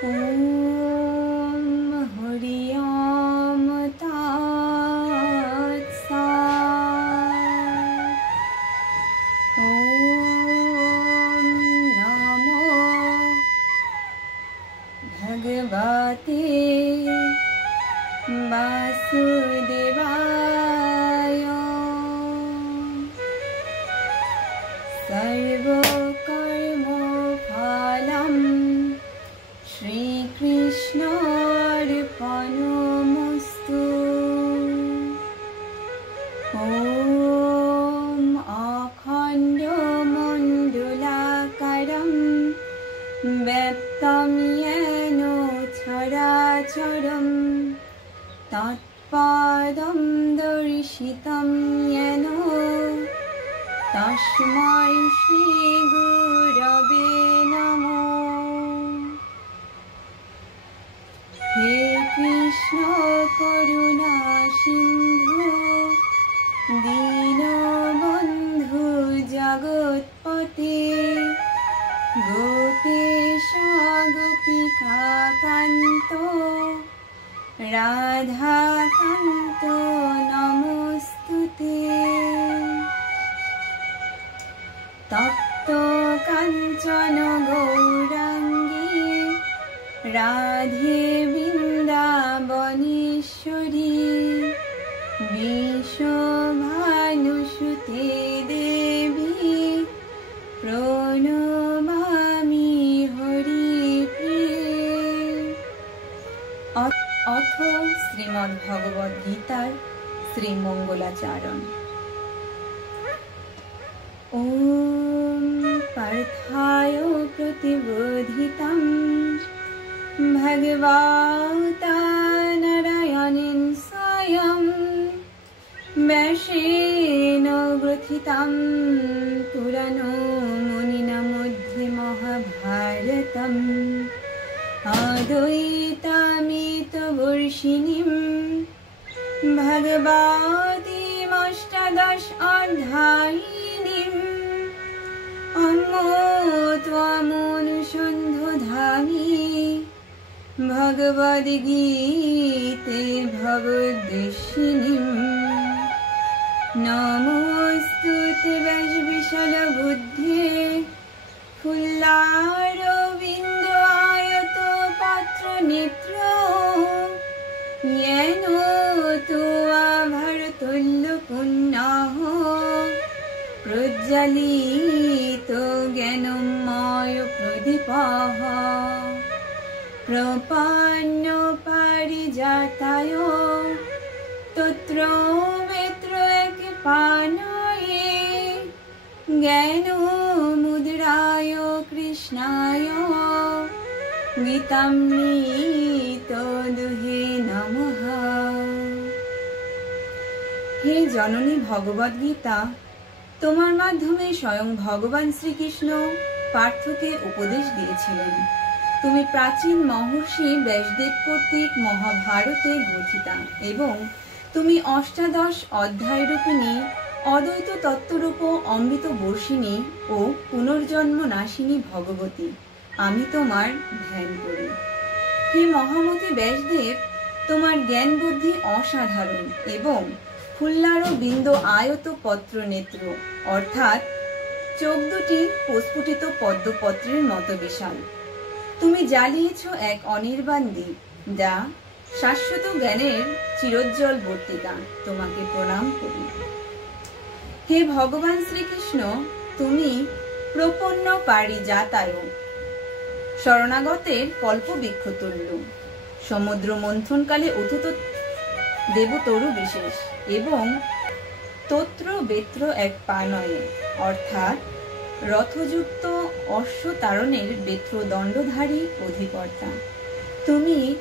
ॐ हरि ओम तत्सत्। ॐ नमो भगवते वासुदेवाय। सर्वकर्मफलं श्रीकृष्णार्पणमस्तु। ॐ अखण्डमण्डलाकारं व्याप्तं येन चराचरं तत्पादं दर्शितं येन तस्मै श्रीगुरवे नमः। हे कृष्ण करुणा सिन्धु दीनबन्धु जगत्पते गोपेश गोपिकान्त राधाकान्त नमोस्तुते। तप्त काञ्चन गौराङ्गी राधे वृन्दावनेश्वरी विश्वभानुसुते देवी प्रणमामि हरिप्रिये। अथ श्रीमद्भगवद्गीतार श्रीमंगलाचरण। ॐ पार्थाय प्रतिबोधितं भगवता नारायणेन स्वयं व्यासेन ग्रथितं पुराणो मुनिना मध्ये महाभारतम् अद्वैतामृतवर्षिणीं भगवतीमष्टादश अध्यायिनीम् अम्ब त्वामनुसन्धामि भगवद्गीते भगवद्वेषिणीम्। नमोऽस्तुते विशालबुद्धे फुल्लारविन्दआयतपत्रनेत्र येन त्वभारतुल्यपुण्यः प्रज्वलितो ज्ञानमय प्रदीपः। प्रपन्न पारिजाताय तत्त्ववेत्रैकपाणये ज्ञानमुद्राय कृष्णाय गीतामृतदुहे नमः। हे जननी भगवद्गीता, তোমার মাধ্যমে স্বয়ং ভগবান শ্রীকৃষ্ণ পার্থকে উপদেশ দিয়েছিলেন। তুমি প্রাচীন মহর্ষি ব্যাসদেব কর্তৃক মহাভারতে গ্রথিতা এবং তুমি অষ্টাদশ অধ্যায় রূপিণী অদ্বৈত তত্ত্বরূপ অমৃত বর্ষিণী ও পুনর্জন্ম নাশিনী ভগবতী। আমি তোমার ধ্যান করি। হে মহামতি ব্যাসদেব, তোমার জ্ঞান বুদ্ধি অসাধারণ এবং ফুল্লার বিন্দ আয়ত পত্র নেত্র অর্থাৎ চোখ দুটি প্রস্ফুটিত পদ্মপত্রের মতো বিশাল। তুমি জ্বালিয়েছ এক অনির্বাণ দ্বীপ যা শাশ্বত জ্ঞানের চিরোজ্জ্বল বর্তিকা। তোমাকে প্রণাম করি। হে ভগবান শ্রীকৃষ্ণ, তুমি প্রপন্ন পারিজাতায় শরণাগতের কল্পবৃক্ষ তুল্য, সমুদ্র মন্থনকালে উথিত দেবতরু বিশেষ এবং তত্র বেত্র এক পানয়ে অর্থাৎ রথযুক্ত অশ্বতারণের বেত্র দণ্ডধারী অধিকর্তা। তুমি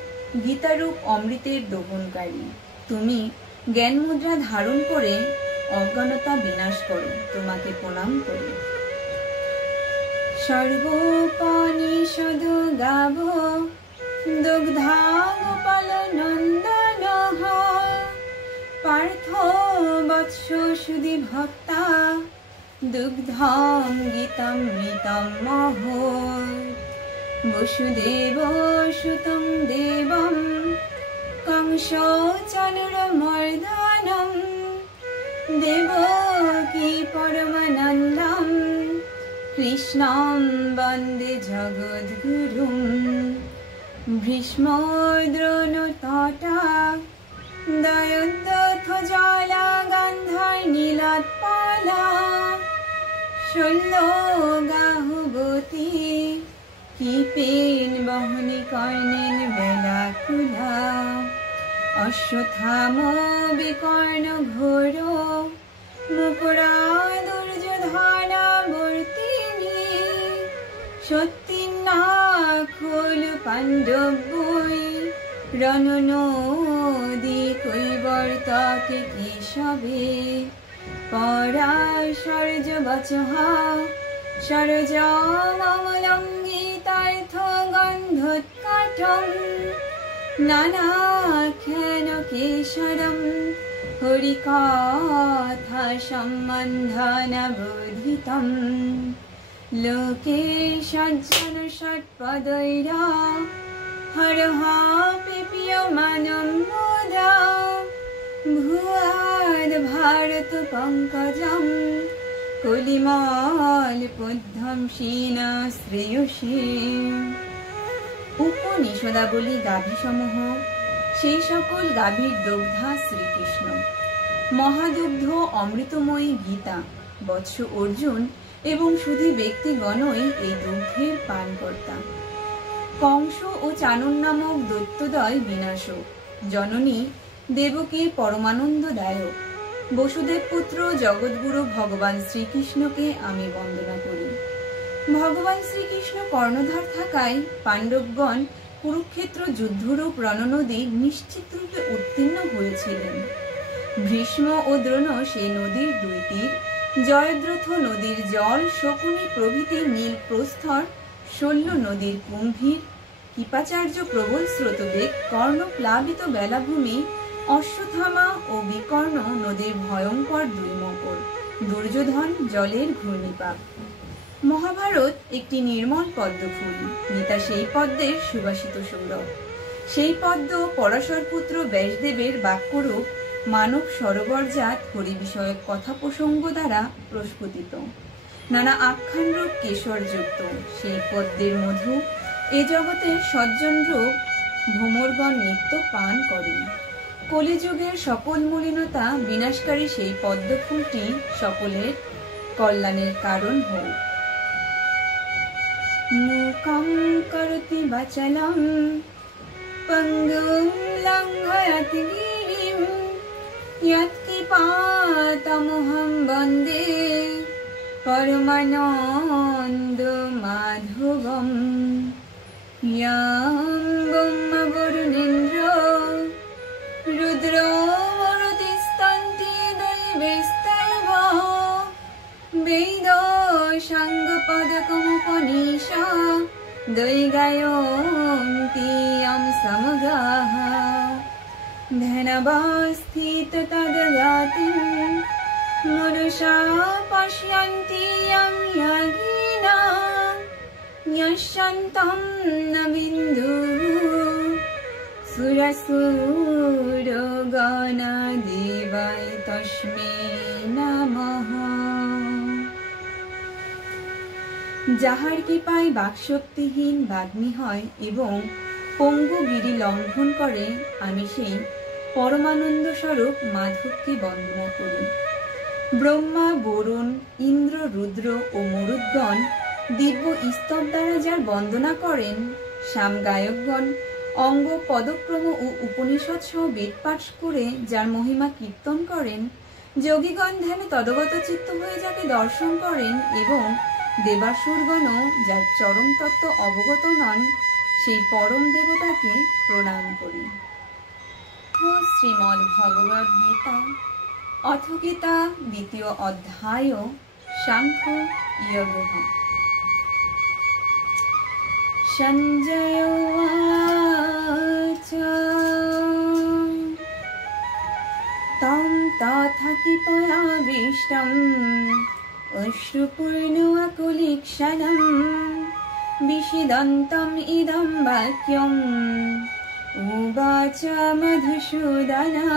গীতারূপ অমৃতের দোহনকারী। তুমি জ্ঞান মুদ্রা ধারণ করে অজ্ঞানতা বিনাশ করো। তোমাকে প্রণাম করি। সর্বোপনিষদ গাব দুগ্ধা গোপাল নন্দনঃ পার্থ বৎস সুধী ভক্তা দুগ্ধম গীতামৃতম মহোৎ বসুদেব सुतं देवं कंसचाणूरमर्दनं देवकी परमानन्दं कृष्णं वन्दे जगद्गुरुं भीष्मो द्रोणो तथा दयद्रथज्वाला गान्धारनीलोत्पला शल्यगाहुगति किपेन बहनि कर्णेन बेलाकुला अश्वत्थामा विकर्णो घोरो मुकुरादुर्योधनावर्तिनी सत्यनाखलु पाण्डवै रणनदी कैवर्तते केशवे पराशर्यवचः शरजामलङ्घितार्थगन्धोत्कटं नानाख्येन केशरं हरिकथासम्बन्धनबोधितं लोके षड्जनषट्पदैरा हरः पिपीयमानं मुदा भुवाद् भारत पंकजं कलिमालपुद्धं क्षीणा श्रेयसी उपनिषदावली गाभीসমূह সেই সকল গাভীর দগ্ধা শ্রীকৃষ্ণ মহাদুগ্ধ অমৃতময়ী গীতা বৎস অর্জুন এবং সুধী ব্যক্তিগণই এই দুগ্ধের পানকর্তা কংস ও চাণন নামক দৈত্যদয় বিনাশক জননী দেবকী পরমানন্দদায়ক বসুদেব পুত্র জগৎগুরু ভগবান শ্রীকৃষ্ণকে আমি বন্দনা করি। ভগবান শ্রীকৃষ্ণ কর্ণধার থাকায় পাণ্ডবগণ কুরুক্ষেত্র যুদ্ধরূপ রণনদী নিশ্চিত রূপে উত্তীর্ণ হয়েছিলেন। ভীষ্ম ও দ্রোণ সেই নদীর দুই তীর, জয়দ্রথ নদীর জল, শকুনি প্রভৃতি নীল প্রস্তর, শল্য নদীর কুম্ভীর, কৃপাচার্য প্রবল স্রোতবেগ, কর্ণ প্লাবিত বেলাভূমি, অশ্বত্থামা ও বিকর্ণ নদীর ভয়ঙ্কর দুই মকর, দুর্যোধন জলের ঘূর্ণিপাক। মহাভারত একটি নির্মল পদ্মফুল, গীতা সেই পদ্মের সুবাসিত সৌরভ। সেই পদ্ম পরাশর পুত্র ব্যাসদেবের বাক্যরূপ মানব সরোবরজাত হরি বিষয়ক কথা প্রসঙ্গ দ্বারা প্রস্ফুটিত, নানা আখ্যানরূপ কেশরযুক্ত সেই পদ্মের মধু এ জগতের সজ্জন রূপ ভ্রমরগণ নিত্য পান করেন। কলিযুগের সকল মলিনতা বিনাশকারী সেই পদ্মফুলটি সকলের কল্যাণের কারণ হোক। মুখম করতি বাচলম পঙ্গুম লঙ্ঘয়তি গিরিম यत्कृपातमहं वन्दे परमानन्द माधवम् यं ब्रह्मवरुणेन्द्र रुद्रो वरुतिस्तन्ति दैवेस्तैव वेदो साङ्गपदकमुपनिषा दैगायन्ति यं समगाः ध्यानवस्थित तद्गातिं मनुषा पश्यन्ति यं योगिना यशन्तं न बिन्दुः सुरसुरगणदेवाय तस्मै नमः। যাহার কৃপায় বাকশক্তিহীন বাগ্মী হয় এবং পঙ্গু গিরি লঙ্ঘন করে, আমি সেই পরমানন্দ স্বরূপ মাধবকে বন্দনা করি। ব্রহ্মা, বরুণ, ইন্দ্র, রুদ্র ও মরুদ্গণ দিব্য স্তব দ্বারা যার বন্দনা করেন, শ্যাম গায়কগণ অঙ্গ পদক্রম ও উপনিষদ সহ বেদ পাঠ করে যার মহিমা কীর্তন করেন, যোগীগণ ধ্যানে তদগত চিত্ত হয়ে যাকে দর্শন করেন এবং দেবাসুরগণও যার চরম তত্ত্ব অবগত নন, সেই পরম দেবতাকে প্রণাম করি। শ্রীমদ্ ভগবদ গীতা অথ গীতা দ্বিতীয় অধ্যায় সাংখ্য যোগঃ। সঞ্জয় উবাচ তং তথা কৃপয়াবিষ্টম অশ্রুপূর্ণ আকুলীক্ষণম विषिदन्तम् इदं वाक्यम् उवाच मधुसूदनः।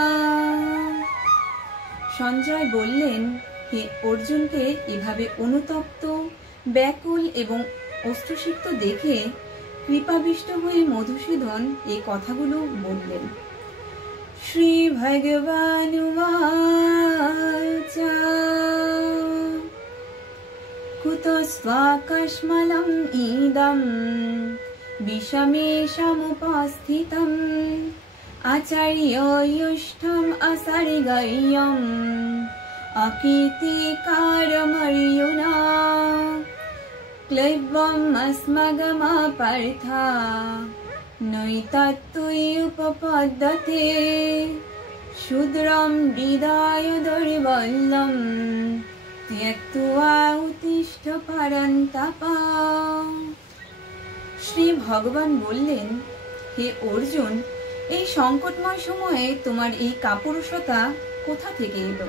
সঞ্জয় বললেন, হে অর্জুনকে এভাবে অনুতপ্ত, ব্যাকুল এবং অশ্রুসিক্ত দেখে কৃপাবিষ্ট হয়ে মধুসূদন এই কথাগুলো বললেন। শ্রী ভগবানুবাচ কুতস্ত্বাকস্মালम् ইদম বিষমেষামুপস্থিতम् আচার্যয়ুষ্ঠম অসর্গয়্যম অকীর্তিকারমর্জুনা ক্লৈবম अस्मगमापार्था নৈতত্তুপপদ্যতে শূদ্রম বিদায় দুর্বলম ত্যক্ত্বা উত্তিষ্ঠ পরন্তপ। শ্রী ভগবান বললেন, হে অর্জুন, এই সংকটময় সময়ে তোমার এই কাপুরুষতা কোথা থেকে এলো,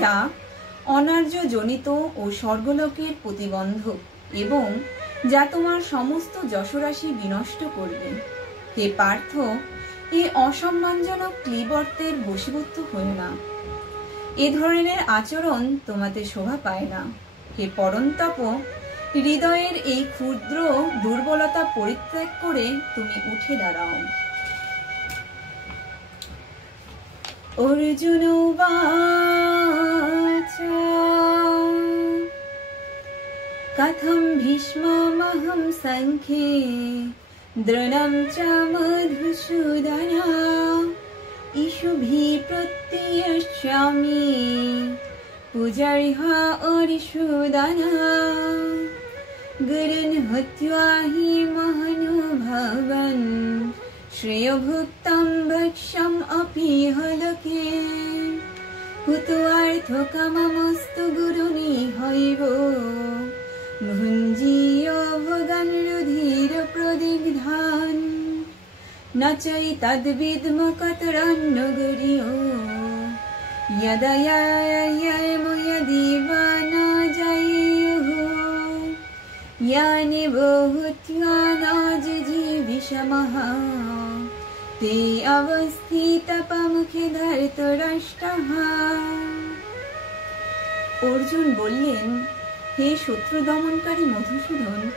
যা অনার্য জনিত ও স্বর্গলোকের প্রতিবন্ধক এবং যা তোমার সমস্ত যশরাশি বিনষ্ট করবে। হে পার্থ, এই অসম্মানজনক ক্লীবর্তের বশীভূত হয়ে না। এ ধরনের আচরণ তোমাতে শোভা পায় না। হে পরন্তপ, হৃদয়ের এই ক্ষুদ্র দুর্বলতা পরিত্যাগ করে তুমি উঠে দাঁড়াও। অর্জুন উবাচ কথম ভীষ্মমহং সংখ্যে দ্রোণং চ মধুসূদন ইষুভিঃ প্রত্যক্ষ্যামি পূজার্হ অরিসূদন গুরুन् হত্वा हि महानुभावान् শ্রেয়োভুক্তং ভক্ষ্যম অপি হলকে হুত্বার্থকামমস্তু গুরুনিহৈব ভুঞ্জীয় ভোগান রুধির প্রদিগ্ধান ন চৈতদ্বিদ্ম কতরান্ন গুরিয় यदयायम यदि वा न जायुः यानि बहुत्वा नाजिजीविषमः ते अवस्थितपमुखे धृतराष्ट्रः। অর্জুন বললেন, হে শত্রু দমনকারী মধুসূদন,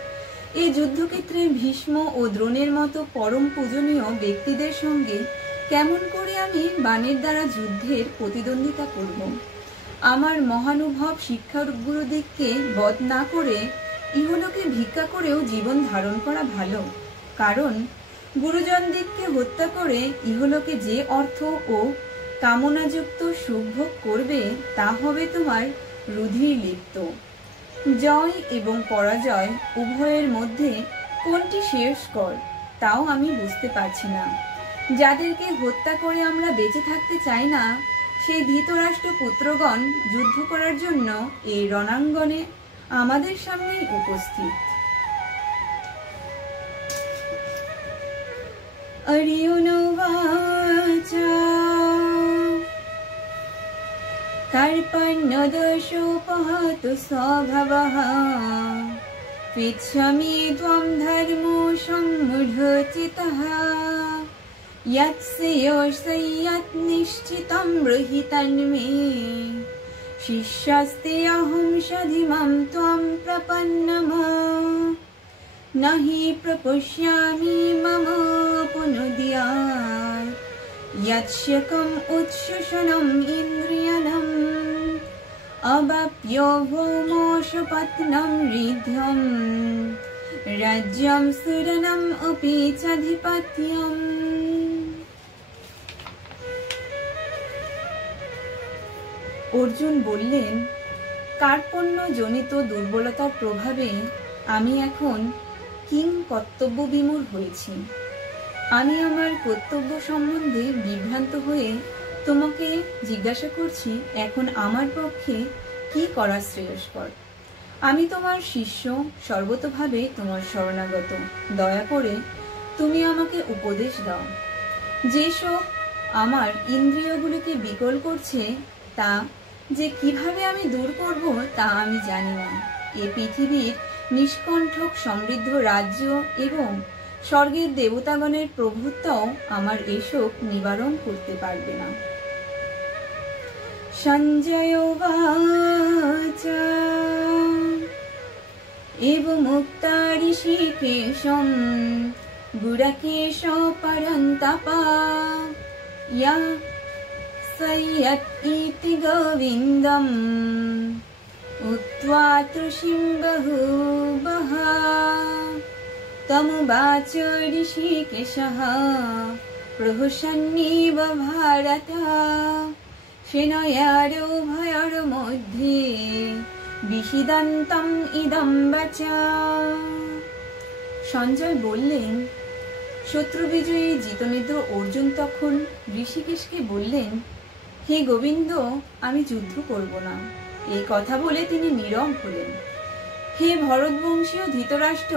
এই যুদ্ধক্ষেত্রে ভীষ্ম ও দ্রোণের মতো পরম পূজনীয় ব্যক্তিদের সঙ্গে কেমন করে আমি বাণের দ্বারা যুদ্ধের প্রতিদ্বন্দ্বিতা করব? আমার মহানুভব শিক্ষাগুরুদিগকে বধ না করে ইহলোকে ভিক্ষা করেও জীবন ধারণ করা ভালো। কারণ গুরুজনদিগকে হত্যা করে ইহলোকে যে অর্থ ও কামনাযুক্ত সুখভোগ করবে তা হবে তোমার রুধির লিপ্ত। জয় এবং পরাজয় উভয়ের মধ্যে কোনটি শ্রেয়স্কর তাও আমি বুঝতে পারছি না। যাদেরকে হত্যা করে আমরা বেঁচে থাকতে চাই না, সেই ধৃতরাষ্ট্র পুত্রগণ যুদ্ধ করার জন্য এই রণাঙ্গনে আমাদের সামনেই উপস্থিত। অর্জুন উবাচ কার্পণ্যদোষোপহতু স্বভাবঃ পৃচ্ছামি ত্বং ধর্মো সম্মূঢ়চিতঃ यत् निश्चितं ब्रूहि तन्मे शिष्यस्तेऽहं सधिमं त्वां प्रपन्नम् न हि प्रपश्यामि मम पुनद्यात् यत्स्यकम् उत्शोषणम् इन्द्रियाणाम् अवाप्यो भौमोषपत्नं ऋद्धम् राज्यं सुरनम् अपि चाधिपत्यम्। অর্জুন বললেন, কার্পণ্য জনিত দুর্বলতার প্রভাবে আমি এখন কিং কর্তব্য বিমূঢ় হয়েছি। আমি আমার কর্তব্য সম্বন্ধে বিভ্রান্ত হয়ে তোমাকে জিজ্ঞাসা করছি, এখন আমার পক্ষে কি করা শ্রেয়স্কর? আমি তোমার শিষ্য, সর্বতোভাবে তোমার শরণাগত। দয়া করে তুমি আমাকে উপদেশ দাও। যেসব আমার ইন্দ্রিয়গুলিকে বিকল করছে তা যে কিভাবে আমি দূর করব তা আমি জানি না। এ পৃথিবীর নিষ্কণ্ঠক সমৃদ্ধ রাজ্য এবং স্বর্গের দেবতাগণের প্রভুত্বও আমার এই শোক নিবারণ করতে পারবে না। সঞ্জয় উবাচ এবমুক্তা ঋষিকেশম গুড়কেশ পরন্তপা ইয়া সয়্যত ইতি গোবিন্দম উক্ত্বা তৃষিং বহুবহ তমুবাচ ঋষিকেশঃ প্রহসন্নিব ভারত সেনয়োরুভয়োর মধ্যে বিহিদন্তম ইদম বচঃ। সঞ্জয় বললেন, শত্রু বিজয়ী জিতমিত্র অর্জুন তখন ঋষিকেশকে বললেন, হে গোবিন্দ, আমি যুদ্ধ করব না। এই কথা বলে তিনি নীরব হলেন। হে ভরতবংশীয় ধৃতরাষ্ট্র,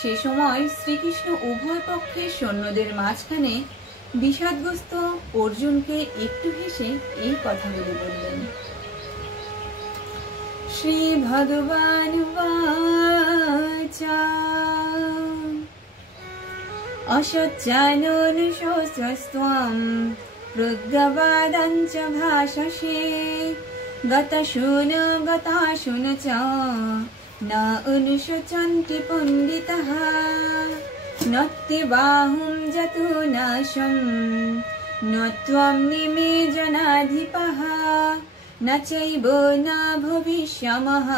সে সময় শ্রীকৃষ্ণ উভয় পক্ষের সৈন্যদের মাঝখানে বিষাদগ্রস্ত অর্জুনকে একটু হেসে এই কথাগুলি বললেন। শ্রী ভগবান উবাচ অসজ্জানুশোচস্ত্বম প্রজ্ঞবাদঞ্চ ভাষসে গতাশুন চ ন অনুশোচন্তি পণ্ডিতঃ নত্তি বাহুম যতু নাশম নত্বম নিমে জনাধিপঃ ন চৈব ন ভবিষ্যামঃ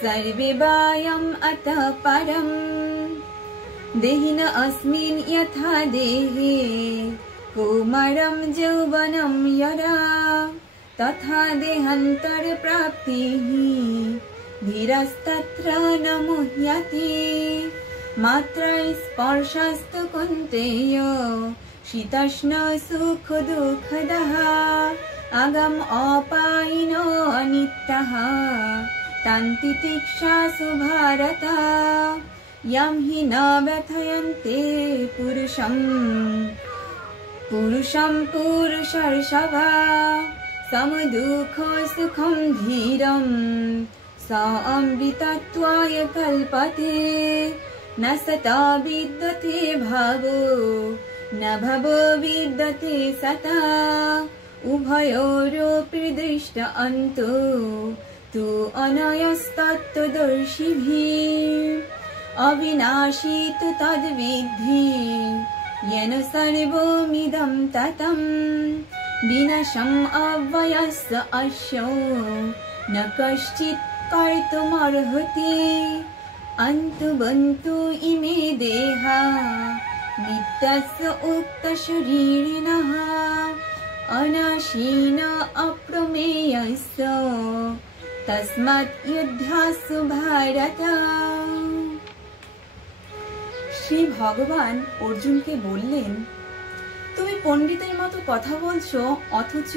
সর্বে বায়ম অতঃ পরম দেহিন अस्मिन् यथा देहे कौमारं यौवनं यदा तथा देहान्तर प्राप्तिः धीरस्तत्र न मुह्यते मात्र स्पर्शस्तु कौन्तेय शीतोष्ण सुख दुःखदः आगम अपायिनो अनित्यः तान्तितिक्षासु भारत यं हि न व्यथयन्ते पुरुषं पुरुषर्षभा समदुःखो सुखं धीरं स अमृतत्वाय कल्पते न सता विद्यते भावो न भवो विद्यते सता उभयोरपि दृष्ट अन्तो तु अनयस्तत्त्वदर्शिभिः अविनाशी तु तद्विद्धि येन सर्वमिदं ततं विनाशम् अव्ययस्य अस्य न कश्चित् कर्तुमर्हति अन्तुबन्तु इमे देहा नित्यस्य उक्तशरीरिणः अनाशीन अप्रमेयस्य तस्मात् युद्धास्सु भारत। শ্রী ভগবান অর্জুনকে বললেন, তুমি পণ্ডিতের মতো কথা বলছো, অথচ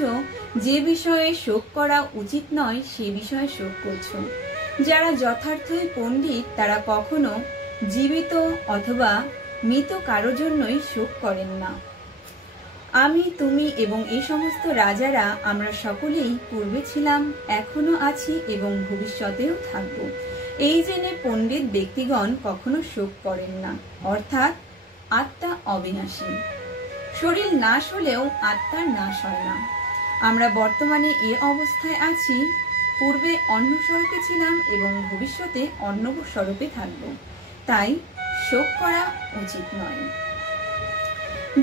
যে বিষয়ে শোক করা উচিত নয় সে বিষয়ে শোক করছো। যারা যথার্থই পণ্ডিত তারা কখনো জীবিত অথবা মৃত কারো জন্যই শোক করেন না। আমি, তুমি এবং এই সমস্ত রাজারা আমরা সকলেই পূর্বে ছিলাম, এখনো আছি এবং ভবিষ্যতেও থাকব। এই জেনে পণ্ডিত ব্যক্তিগণ কখনো শোক করেন না, অর্থাৎ আত্মা অবিনাশী। শরীর নাশ হলেও আত্মার নাশ হয় না। আমরা বর্তমানে এ অবস্থায় আছি, পূর্বে অন্য স্বরূপে ছিলাম এবং ভবিষ্যতে অন্য স্বরূপে থাকব, তাই শোক করা উচিত নয়।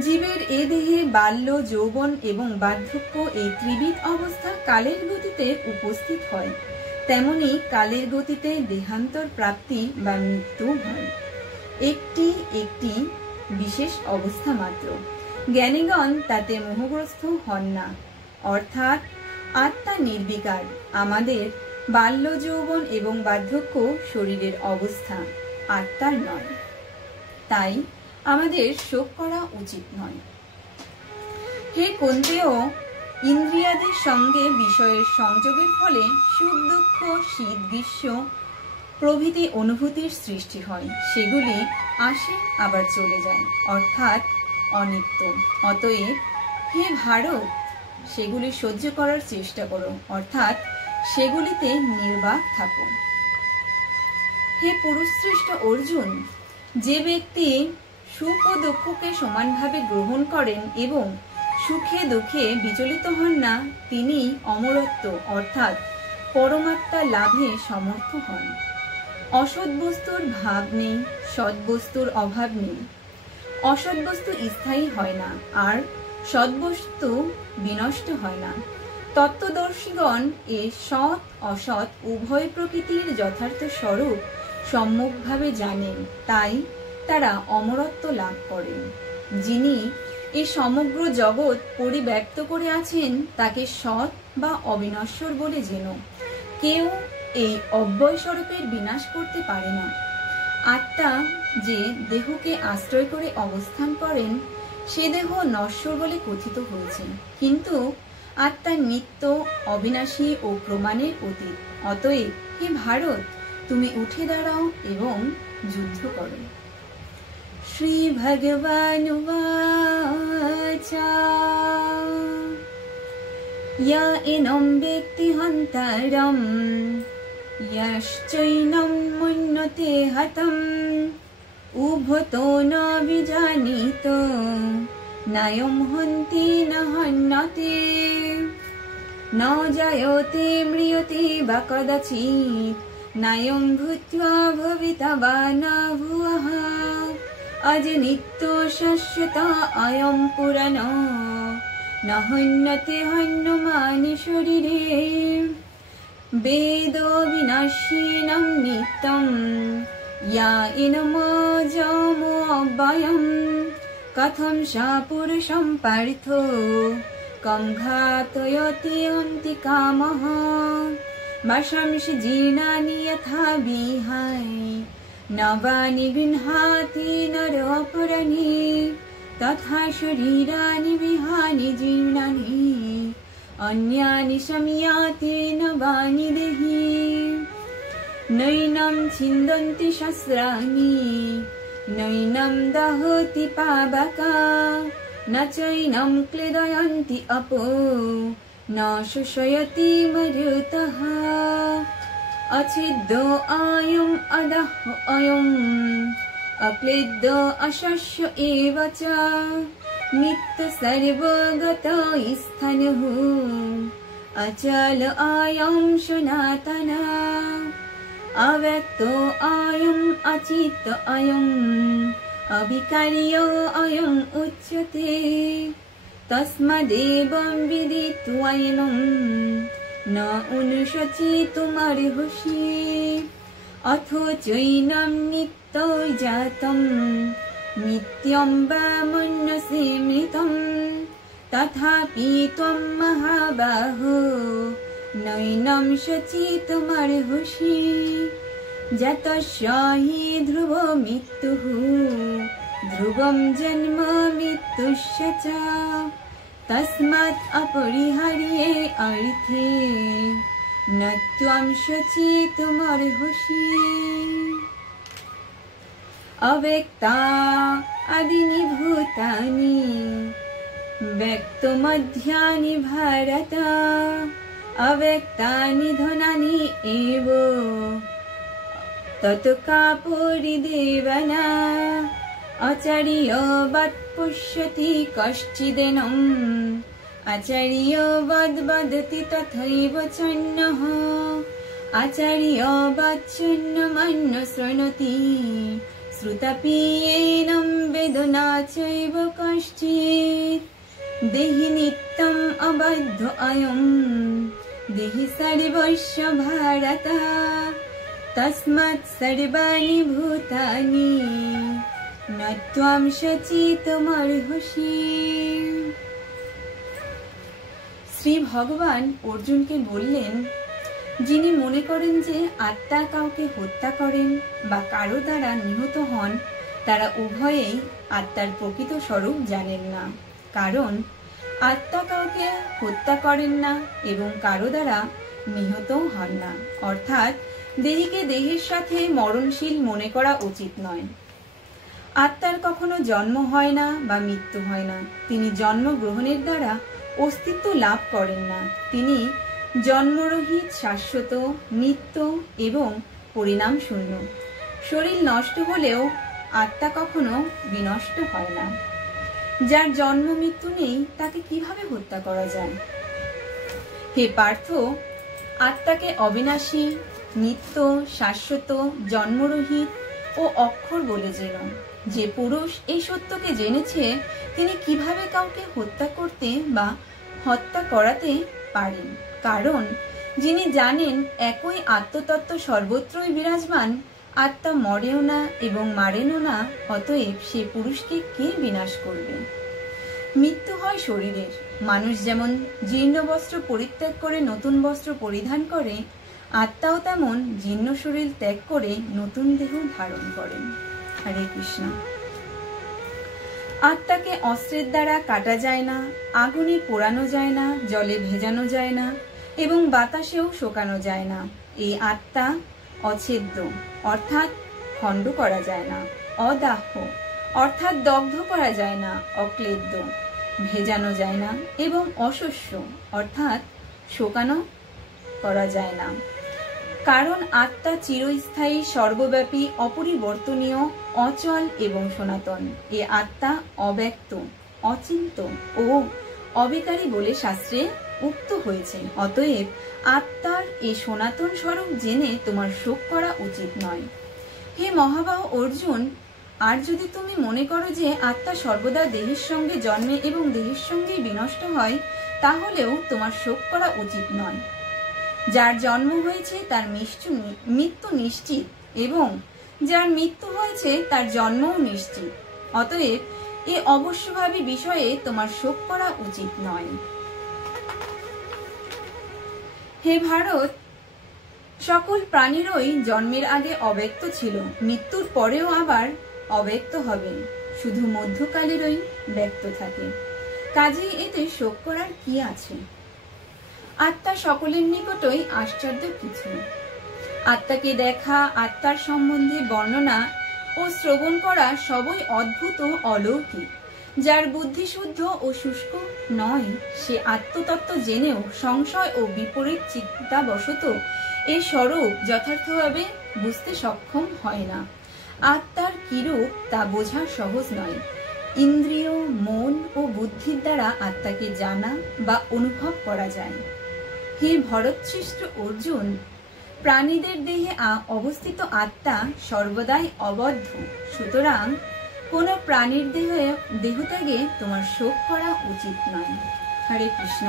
জীবের এ দেহে বাল্য, যৌবন এবং বার্ধক্য এই ত্রিবিধ অবস্থা কালের গতিতে উপস্থিত হয়, তেমনি কালের গতিতে দেহান্তর প্রাপ্তি বা মৃত্যু হয়। একটি একটি বিশেষ অবস্থা মাত্র। জ্ঞানীগণ তাতে মোহগ্রস্ত হন না, অর্থাৎ আত্মা নির্বিকার। আমাদের বাল্য, যৌবন এবং বার্ধক্য শরীরের অবস্থা, আত্মার নয়, তাই আমাদের শোক করা উচিত নয়। হে কুন্তেয়, ইন্দ্রিয়াদের সঙ্গে বিষয়ের সংযোগের ফলে সুখ, দুঃখ, শীত, গ্রীষ্ম প্রভৃতি অনুভূতির সৃষ্টি হয়। সেগুলি আসে আবার চলে যায়, অর্থাৎ অনিত্য। অতএব হে ভারত, সেগুলি সহ্য করার চেষ্টা করো, অর্থাৎ সেগুলিতে নির্বাক থাকো। হে পুরুষশ্রেষ্ঠ অর্জুন, যে ব্যক্তি সুখ ও দুঃখকে সমানভাবে গ্রহণ করেন এবং সুখে দুঃখে বিচলিত হন না, তিনি অমরত্ব অর্থাৎ পরমাত্মা লাভে সমর্থ হন। অসৎ বস্তুর ভাব নেই, সৎ বস্তুর অভাব নেই। অসৎ বস্তু স্থায়ী হয় না, আর সৎ বস্তু বিনষ্ট হয় না। তত্ত্বদর্শীগণ এ সৎ অসৎ উভয় প্রকৃতির যথার্থ স্বরূপ সম্যকভাবে জানেন, তাই তারা অমরত্ব লাভ করেন। যিনি এই সমগ্র জগৎ পরিব্যাপ্ত করে আছেন তাকে সৎ বা অবিনশ্বর বলে জেনো। কেউ এই অব্যয় স্বরূপের বিনাশ করতে পারে না। আত্মা যে দেহকে আশ্রয় করে অবস্থান করেন সে দেহ নশ্বর বলে কথিত হয়েছে, কিন্তু আত্মা নিত্য, অবিনাশী ও প্রমাণের অতীত। অতএব হে ভারত, তুমি উঠে দাঁড়াও এবং যুদ্ধ করো। শ্রী ভগবানুবাচ ইয়া এনম বেত্তি হন্তারম यश्चैनं मुन्नते हतं उभतो न विजानीतो नायं हन्ति न हन्यते न जायते म्रियते वा कदाचित् नायं भूत्वा भविता वा न भुवः अजनित्यो शाश्वत अयं पुराणो न हन्यते हन्यमाने शरीरे वेदो विनाशिनं नित्यं या इनमजमो अव्ययं कथं सा पुरुषं पार्थो कं घातयति अन्तिकामः वाशांसि जीर्णानि यथा विहाय नवानि गृह्णाति नरोपराणि तथा शरीराणि विहानि जीर्णानि अन्यानि संयाति नवानि देहि नैनं छिन्दन्ति शस्त्राणि नैनं दहति पावका न चैनं क्लेदयन्ति अपो न शोषयति मरुतः अछिद्दो अयम् अदः अयम् अक्लेद्दो अशस्य एव च नित्य सर्वगत स्थानः अचल अयं सनातन अव्यक्तो अयम् अचित अयम् अविकार्यो अयम् उच्यते तस्मादेवं विदित्वैनं न अनुशचितुमर्हसि अथो चैनं नित्यो जातं नित्यं वा मन्यसे मृतं तथापि त्वं महाबाहो नैनं शचितुमर्हसि जातस्य हि ध्रुवो मृत्युः ध्रुवं जन्म मृत्युश्च च तस्मात् अपरिहार्ये अर्थे न त्वं शचितुमर्हसि अव्यक्ता आदिनि भूतानि व्यक्तमध्यानि भारत अव्यक्तानि धनानि एव तत्का परिदेवना आचार्यवत् पश्यति कश्चिदेनम् आचार्यवद् वदति तथैव चन्नः आचार्यवत् चन्नमन्य शृणोति श्रुतापि येनं वेद न चैव कश्चित् देहि नित्यम् अबद्ध अयम् देहि सर्वस्य भारत तस्मात् सर्वाणि भूतानि न त्वं शचितुमर्हसि। শ্রী ভগবান অর্জুনকে বললেন, যিনি মনে করেন যে আত্মা কাউকে হত্যা করেন বা কারো দ্বারা নিহত হন, তারা উভয়েই আত্মার প্রকৃত স্বরূপ জানেন না। কারণ আত্মা কাউকে হত্যা করেন না এবং কারো দ্বারা নিহতও হন না। অর্থাৎ দেহীকে দেহের সাথে মরণশীল মনে করা উচিত নয়। আত্মার কখনো জন্ম হয় না বা মৃত্যু হয় না। তিনি জন্মগ্রহণের দ্বারা অস্তিত্ব লাভ করেন না। তিনি জন্মরহিত, শাশ্বত, নিত্য এবং পরিণাম শূন্য। শরীর নষ্ট হলেও আত্মা কখনো বিনষ্ট হয় না। যার জন্ম মৃত্যু নেই তাকে কিভাবে হত্যা করা যায়? হে পার্থ, আত্মাকে অবিনাশী, নিত্য, শাশ্বত, জন্মরহিত ও অক্ষর বলে জেনো। যে পুরুষ এই সত্যকে জেনেছে তিনি কিভাবে কাউকে হত্যা করতে বা হত্যা করাতে পারেন? কারণ যিনি জানেন একই আত্মতত্ত্ব সর্বত্রই বিরাজমান, আত্মা মরেও না এবং মারেনও না, অতএব সে পুরুষকে কে বিনাশ করবে? মৃত্যু হয় শরীরের। মানুষ যেমন জীর্ণ বস্ত্র পরিত্যাগ করে নতুন বস্ত্র পরিধান করে, আত্মাও তেমন জীর্ণ শরীর ত্যাগ করে নতুন দেহ ধারণ করেন। হরে কৃষ্ণ। আত্মাকে অস্ত্রের দ্বারা কাটা যায় না, আগুনে পোড়ানো যায় না, জলে ভেজানো যায় না এবং বাতাসেও শোকানো যায় না। এই আত্মা অছেদ্য অর্থাৎ খণ্ড করা যায় না, অদাহ্য অর্থাৎ দগ্ধ করা যায় না, অক্লেদ্য ভেজানো যায় না এবং অশস্য অর্থাৎ শোকানো করা যায় না। কারণ আত্মা চিরস্থায়ী, সর্বব্যাপী, অপরিবর্তনীয়, অচল এবং সনাতন। এ আত্মা অব্যক্ত, অচিন্ত ও অবিকারী বলে শাস্ত্রে উক্ত হয়েছে। অতএব আত্মার এই সনাতন স্বরূপ জেনে তোমার শোক করা উচিত নয়। হে মহাবাহু অর্জুন, আর যদি তুমি মনে করো যে আত্মা সর্বদা দেহের সঙ্গে জন্মে এবং দেহের সঙ্গেই বিনষ্ট হয়, তাহলেও তোমার শোক করা উচিত নয়। যার জন্ম হয়েছে তার মৃত্যু নিশ্চিত এবং যার মৃত্যু হয়েছে তার জন্মও নিশ্চিত। অতএব এ অবশ্যভাবী বিষয়ে তোমার শোক করা উচিত নয়। হে ভারত, সকল প্রাণীরই জন্মের আগে অব্যক্ত ছিল, মৃত্যুর পরেও আবার অব্যক্ত হবে, শুধু মধ্যকালেরই ব্যক্ত থাকে। কাজেই এতে শোক করার কি আছে? আত্মা সকলের নিকটই আশ্চর্য কিছু। আত্মাকে দেখা, আত্মার সম্বন্ধে বর্ণনা ও শ্রবণ করা সবই অদ্ভুত ও অলৌকিক। যার বুদ্ধি শুদ্ধ ও শুষ্ক নয়, সে আত্মতত্ত্ব জেনেও সংশয় ও বিপরীত চিন্তাবশত এ স্বরূপ যথার্থভাবে বুঝতে সক্ষম হয় না। আত্মার কিরূপ তা বোঝা সহজ নয়। ইন্দ্রিয়, মন ও বুদ্ধির দ্বারা আত্মাকে জানা বা অনুভব করা যায়। হে ভরতশ্রেষ্ঠ অর্জুন, প্রাণীদের দেহে অবস্থিত আত্মা সর্বদাই অবদ্ধ। সুতরাং কোন প্রাণীর দেহত্যাগে তোমার শোক করা উচিত নয়। হরে কৃষ্ণ।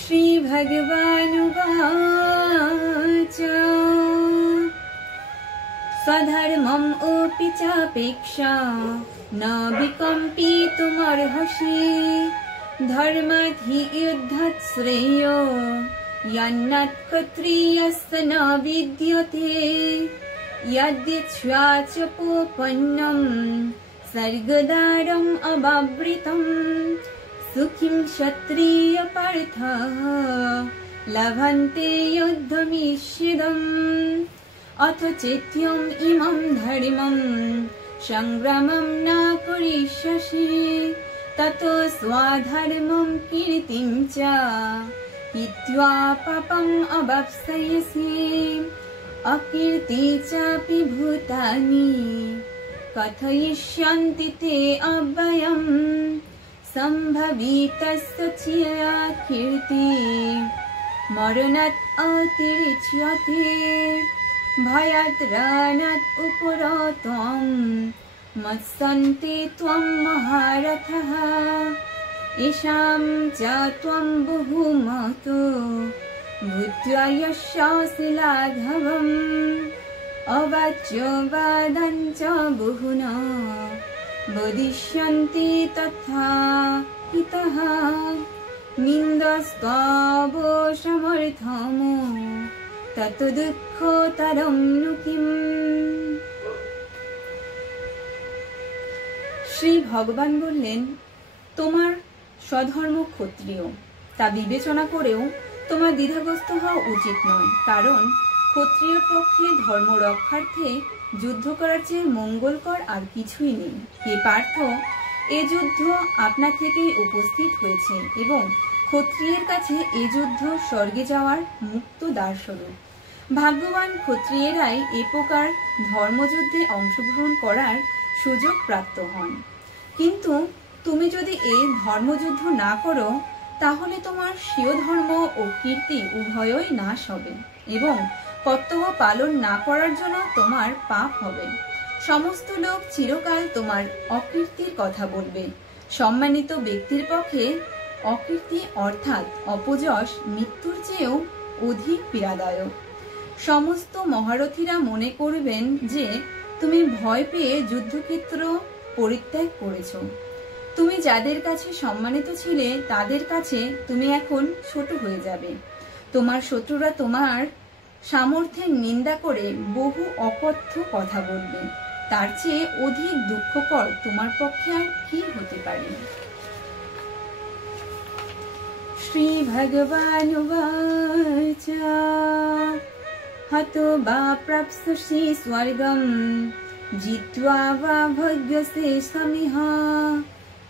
শ্রী ভগবানুবাচ স্বধর্মম অপি চাপেক্ষা ন বিকম্পিতুমর্হসি ধর্মাধি যুদ্ধাৎ শ্রেয়ো यन्नत् क्षत्रियस्य न विद्यते यद्यच्छ्वाचपोपन्नं सर्गदारम् अवावृतं सुखिं क्षत्रियपार्थः लभन्ते युद्धमीशिदम् अथ चेत्यम् इमं धर्मं संग्रामं न करिष्यसि ततो स्वधर्मं कीर्तिं च हित्वा पापम् अवाप्स्यसि अकीर्ति चापि भूतानि कथयिष्यन्ति ते अव्ययम् सम्भवितस्य च कीर्ति मरणात् अतिरिच्यते भयात् रणात् उपरतं मत्सन्ते त्वं महारथः येषां च त्वं बहुमतो भूत्वा यशासि लाघवम् अवाच्यो वादं च बहुना वदिष्यन्ति तथा हितः निन्दस्त्वो समर्थमो तत् दुःखोत्तरं नु किम्। শ্রী ভগবান বললেন, তোমার স্বধর্ম ক্ষত্রিয়, তা বিবেচনা করেও তোমার দ্বিধাগ্রস্ত হওয়া উচিত নয়। কারণ ক্ষত্রিয় পক্ষে ধর্ম রক্ষার্থে যুদ্ধ করার চেয়ে মঙ্গলকর আর কিছুই নেই। হে পার্থ, এ যুদ্ধ আপনা থেকেই উপস্থিত হয়েছে এবং ক্ষত্রিয়ের কাছে এ যুদ্ধ স্বর্গে যাওয়ার মুক্ত দ্বার স্বরূপ। ভাগ্যবান ক্ষত্রিয়েরাই এ প্রকার ধর্মযুদ্ধে অংশগ্রহণ করার সুযোগ প্রাপ্ত হন। কিন্তু তুমি যদি এই ধর্মযুদ্ধ না করো, তাহলে তোমার স্বীয় ধর্ম ও কীর্তি উভয়ই নাশ হবে এবং কর্তব্য পালন না করার জন্য তোমার পাপ হবে। সমস্ত লোক চিরকাল তোমার অকীর্তির কথা বলবে। সম্মানিত ব্যক্তির পক্ষে অকীর্তি অর্থাৎ অপযশ মৃত্যুর চেয়েও অধিক পীড়াদায়ক। সমস্ত মহারথীরা মনে করবেন যে তুমি ভয় পেয়ে যুদ্ধক্ষেত্র পরিত্যাগ করেছ। তুমি যাদের কাছে সম্মানিত ছিলে তাদের কাছে তুমি এখন ছোট হয়ে যাবে। তোমার শত্রুরা তোমার সামর্থ্যের নিন্দা করে বহু অকথ্য কথা বলবে। তার চেয়ে অধিক দুঃখকর তোমার পক্ষে আর কি হতে পারে। শ্রী ভগবানুবাচ হতো বা প্রাপ্স্যসি স্বর্গম জিত্বা বা ভগ্যসে সমিহ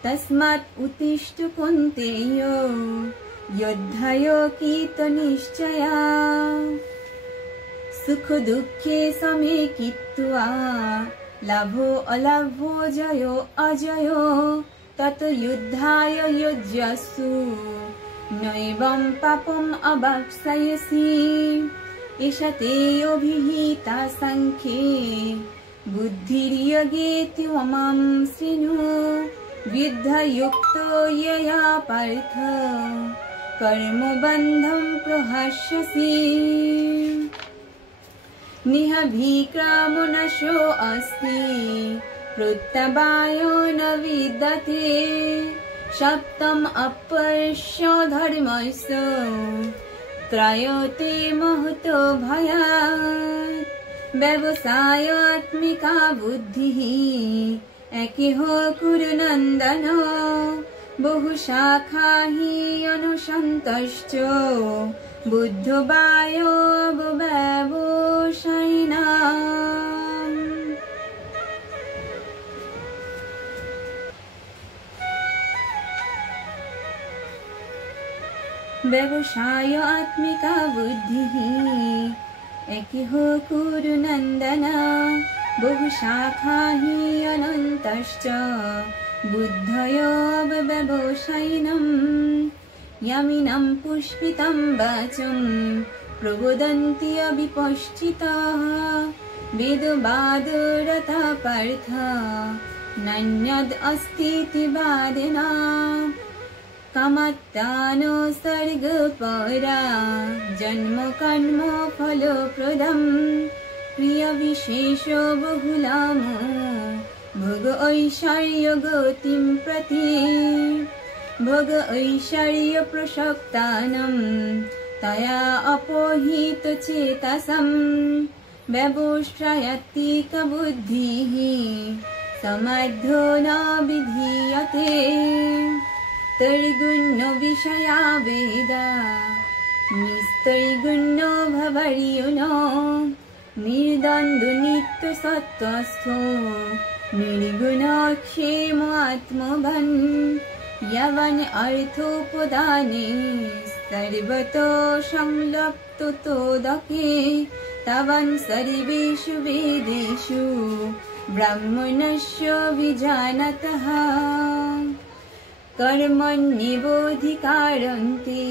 তস্মাৎ উত্তিষ্ঠ কুন্তেয় যোদ্ধায় কীর্তনিশ্চয়া সুখ দুঃখে সমে কীর্ত্বা লাভো অলাভো জয় অজয় তত যুদ্ধায় যুজ্যসু নৈবং পাপম অবাপ্স্যসি এষা তে অভিহিতা সাংখ্যে বুদ্ধির্যোগে ত্বমাং শৃণু বিদ্ধযুক্তো యయా পার্থ কর্মবন্ধং প্রহাস্যসি নিহভিক্রমণশো অস্তি প্রত্যবায় ন বিদ্যতে সপ্তম অপর্য ধর্মস্য ত্রয়তে মহতো ভয়াৎ ব্যবসায়াত্মিকা বুদ্ধিঃ একেহ কুরু নন্দন বহু শাখা হি অনুসন্তশ্চ বুদ্ধবায় ব্যবসায়িনাম। ব্যবসায়াত্মিকা বুদ্ধিঃ একেহ কুরু নন্দন বহু শাখা হি অনন্তশ্চ বুদ্ধয় ব্যবসায়িনাম। ইয়ামিনাম পুষ্পিতম বাচম প্রবদন্তি অবিপশ্চিতাঃ বেদবাদরতা পার্থ নান্যদ অস্তীতি বাদেনা কামাত্তানো সর্গপরা জন্ম কর্ম ফলপ্রদম প্রিয় বিশেষ বহুলাম ভোগ ঐশ্বর্য গতিম প্রতি ভোগ ঐশ্বর্য প্রসক্তানম তয়া অপোহিত চেতসম ব্যবসায়াত্মিক বুদ্ধিঃ সমাধ্যো ন বিধীয়তে তৈর্গুণ্য বিষয়া বেদা নিস্তৈর্গুণ্য ভবর্যুন নির্দ্বন্দ্ব নিত্য সত্ত্বস্থো নির্গুণ ক্ষেম আত্মবন यवन अर्थोपदाने सर्वतो संलप्तो तोदके तवन सर्वेषु वेदेषु ब्राह्मणस्य विजानतः कर्मण्येवोऽधिकारन्ते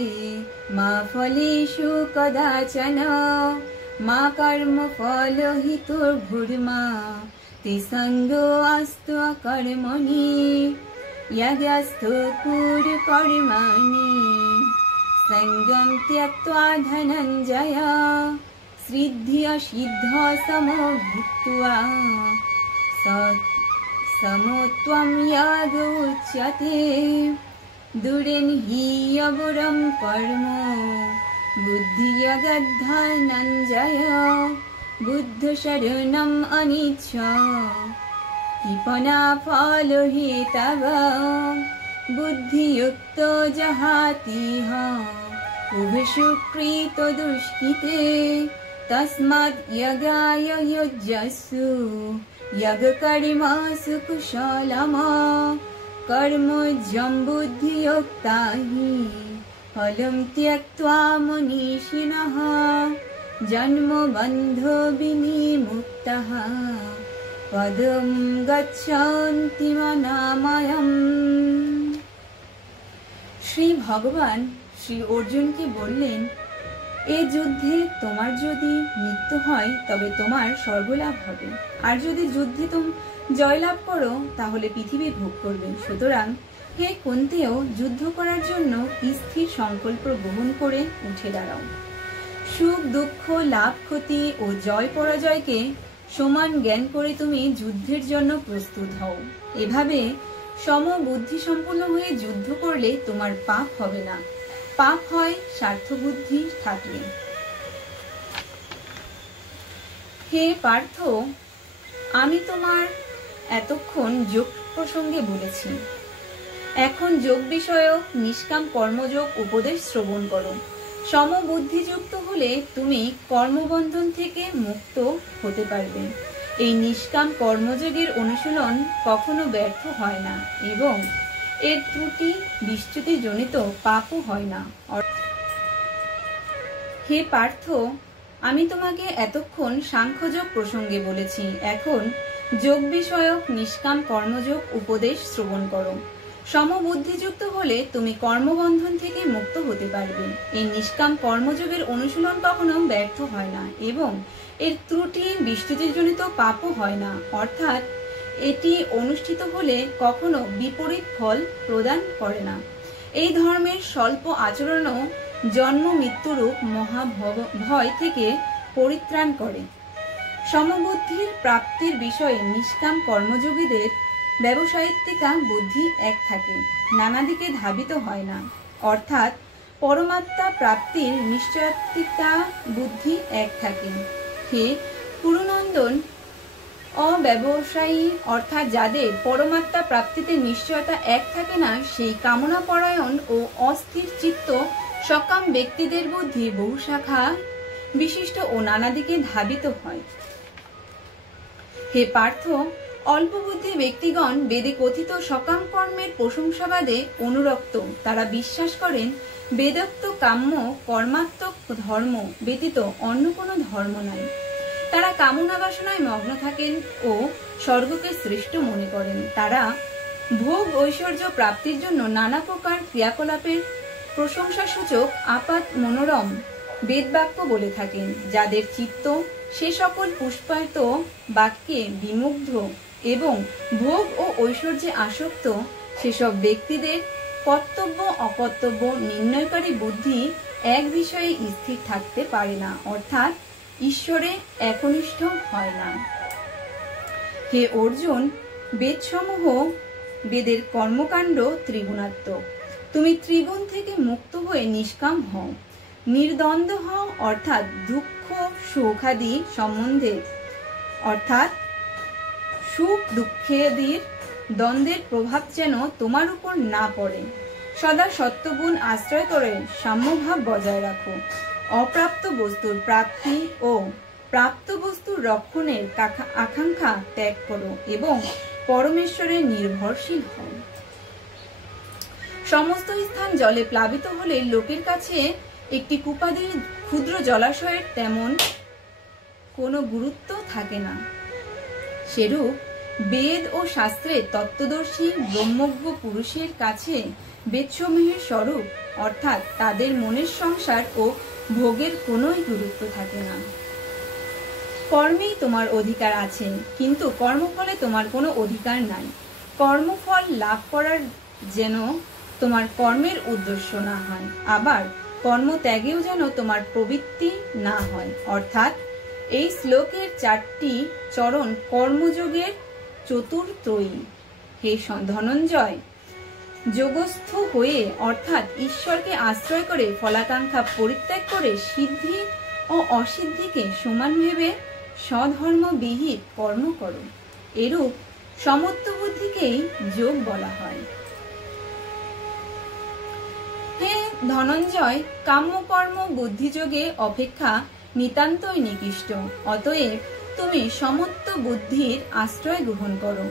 मा फलेषु कदाचन मा कर्मफलहेतुर्भुर्मा ते संगो अस्तु अकर्मणि यज्ञस्थो कुरु कर्माणि संगं त्यक्त्वा धनञ्जय सिद्ध्यसिद्ध समो भूत्वा समत्वं यज्ञ उच्यते दुरेन हि अवरं कर्म बुद्धियगद्धनञ्जय बुद्धशरणम् अनिच्छ कृपणा फलहेतव बुद्धियुक्तो जहातिह उभयसुकृतो दुष्कृते तस्मात् यज्ञाय युज्यस्सु यज्ञकर्मसु कुशलम् कर्मज्ञं बुद्धियुक्ता हि फलं त्यक्त्वा मनीषिणः জন্ম বন্ধ বিনিমুক্তঃ পদম গচ্ছন্তি মানাময়ম। শ্রী ভগবান শ্রী অর্জুনকে বললেন, এ যুদ্ধে তোমার যদি মৃত্যু হয় তবে তোমার স্বর্গলাভ হবে, আর যদি যুদ্ধে তুমি জয়লাভ করো তাহলে পৃথিবী ভোগ করবে। সুতরাং হে কুন্তিও, যুদ্ধ করার জন্য স্থির সংকল্প গ্রহণ করে উঠে দাঁড়াও। সুখ দুঃখ লাভ ক্ষতি ও জয় পরাজয়কে সমান জ্ঞান করে তুমি যুদ্ধের জন্য প্রস্তুত হও। এভাবে সমবুদ্ধি সম্পন্ন হয়ে যুদ্ধ করলে তোমার পাপ হবে না। পাপ হয় স্বার্থবুদ্ধি থাকলে। হে পার্থ, আমি তোমার এতক্ষণ যোগ প্রসঙ্গে বলেছি, এখন যোগ বিষয়ক নিষ্কাম কর্মযোগ উপদেশ শ্রবণ করো। সমবুদ্ধিযুক্ত হলে তুমি কর্মবন্ধন থেকে মুক্ত হতে পারবে। এই নিষ্কাম কর্মযোগের অনুশীলন কখনো ব্যর্থ হয় না এবং এর ত্রুটি বিচ্যুতি জনিত পাপও হয় না। হে পার্থ, আমি তোমাকে এতক্ষণ সাংখ্যযোগ প্রসঙ্গে বলেছি, এখন যোগ বিষয়ক নিষ্কাম কর্মযোগ উপদেশ শ্রবণ করো। সমবুদ্ধিযুক্ত হলে তুমি কর্মবন্ধন থেকে মুক্ত হতে পারবে। এই নিষ্কাম কর্মযোগের অনুশীলন কখনো ব্যর্থ হয় না এবং এর ত্রুটি বিচ্যুতিজনিত পাপও হয় না, অর্থাৎ এটি অনুষ্ঠিত হলে কখনো বিপরীত ফল প্রদান করে না। এই ধর্মের স্বল্প আচরণও জন্ম মৃত্যুরূপ মহাভয় থেকে পরিত্রাণ করে। সমবুদ্ধির প্রাপ্তির বিষয়ে নিষ্কাম কর্মযোগীদের ব্যবসায়িত্বিকা বুদ্ধি এক থাকে, নানা দিকে ধাবিত হয় না, অর্থাৎ পরমাত্মা প্রাপ্তির নিশ্চয়িকা বুদ্ধি এক থাকে। হে কুরুনন্দন, অব্যবসায়ী অর্থাৎ যাদের পরমাত্মা প্রাপ্তিতে নিশ্চয়তা এক থাকে না, সেই কামনা পরায়ণ ও অস্থির চিত্ত সকাম ব্যক্তিদের বুদ্ধি বহু শাখা বিশিষ্ট ও নানা দিকে ধাবিত হয়। হে পার্থ, অল্প বুদ্ধি ব্যক্তিগণ বেদে কথিত সকাম কর্মের প্রশংসাবাদে অনুরক্ত। তারা বিশ্বাস করেন বেদোক্ত কাম্য কর্মাত্মক ধর্ম ব্যতীত অন্য কোনো ধর্ম নাই। তারা কামনা বাসনায় মগ্ন থাকেন ও স্বর্গকে শ্রেষ্ঠ মনে করেন। তারা ভোগ ঐশ্বর্য প্রাপ্তির জন্য নানা প্রকার ক্রিয়াকলাপের প্রশংসাসূচক আপাত মনোরম বেদবাক্য বলে থাকেন। যাদের চিত্ত সে সকল পুষ্পায়িত বাক্যে বিমুগ্ধ এবং ভোগ ও ঐশ্বর্যে আসক্ত, সেসব ব্যক্তিদের কর্তব্য অকর্তব্য নির্ণয়কারী বুদ্ধি এক বিষয়ে স্থির থাকতে পারে না, অর্থাৎ ঈশ্বরে একনিষ্ঠ হয় না। হে অর্জুন, বেদসমূহ বেদের কর্মকাণ্ড ত্রিগুণাত্মক। তুমি ত্রিগুণ থেকে মুক্ত হয়ে নিষ্কাম হও, নির্দ্বন্দ্ব হও, অর্থাৎ দুঃখ সুখাদি সম্বন্ধে অর্থাৎ সুখ দুঃখের দ্বন্দ্বের প্রভাব যেন তোমার উপর না পড়ে। সদা সত্যগুণ আশ্রয় করে সাম্যভাব বজায় রাখো। অপ্রাপ্ত বস্তুর প্রাপ্তি ও প্রাপ্ত বস্তুর রক্ষণের আকাঙ্ক্ষা ত্যাগ করো এবং পরমেশ্বরের নির্ভরশীল হও। সমস্ত স্থান জলে প্লাবিত হলে লোকের কাছে একটি কুপাদের ক্ষুদ্র জলাশয়ের তেমন কোনো গুরুত্ব থাকে না। সেরূপ বেদ ও শাস্ত্রের তত্ত্বদর্শী ব্রহ্মজ্ঞ পুরুষের কাছে বেদসমূহের স্বরূপ অর্থাৎ তাদের মনের সংসার ও ভোগের কোনোই গুরুত্ব থাকে না। কর্মেই তোমার অধিকার আছে, কিন্তু কর্মফলে তোমার কোনো অধিকার নাই। কর্মফল লাভ করার যেন তোমার কর্মের উদ্দেশ্য না হয়, আবার কর্মত্যাগেও যেন তোমার প্রবৃত্তি না হয়। অর্থাৎ এই শ্লোকের 4টি চরণ কর্মযোগের চতুর্থয়ী। হে ধনঞ্জয়, যোগস্থ হয়ে অর্থাৎ ঈশ্বরকে আশ্রয় করে ফলাকাঙ্ক্ষা পরিত্যাগ করে সিদ্ধি ও অসিদ্ধিকে সমান ভেবে স্বধর্মবিহিত কর্ম করো। এরূপ সমত্ব বুদ্ধিকেই যোগ বলা হয়। হে ধনঞ্জয়, কাম্যকর্ম বুদ্ধিযোগে অপেক্ষা নিতান্তই নিকৃষ্ট। অতএব তুমি সমত্ব বুদ্ধির আশ্রয় গ্রহণ করো।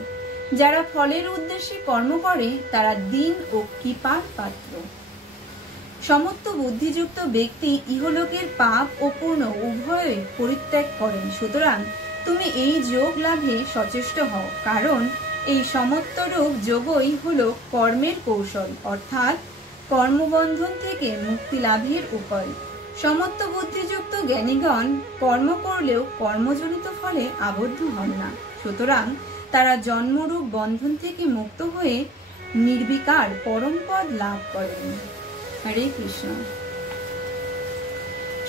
যারা ফলের উদ্দেশ্যে কর্ম করে তারা দীন ও কৃপার পাত্র। সমত্ব বুদ্ধিযুক্ত ব্যক্তি ইহলোকের পাপ ও পুণ্য উভয়ই পরিত্যাগ করেন। সুতরাং তুমি এই যোগ লাভে সচেষ্ট হও, কারণ এই সমত্বরূপ যোগই হলো কর্মের কৌশল, অর্থাৎ কর্মবন্ধন থেকে মুক্তি লাভের উপায়। সমত্ব বুদ্ধিযুক্ত জ্ঞানীগণ কর্ম করলেও কর্মজনিত ফলে আবদ্ধ হন না। সুতরাং তারা জন্মরূপ বন্ধন থেকে মুক্ত হয়ে নির্বিকার পরম পদ লাভ করেন। হরে কৃষ্ণ।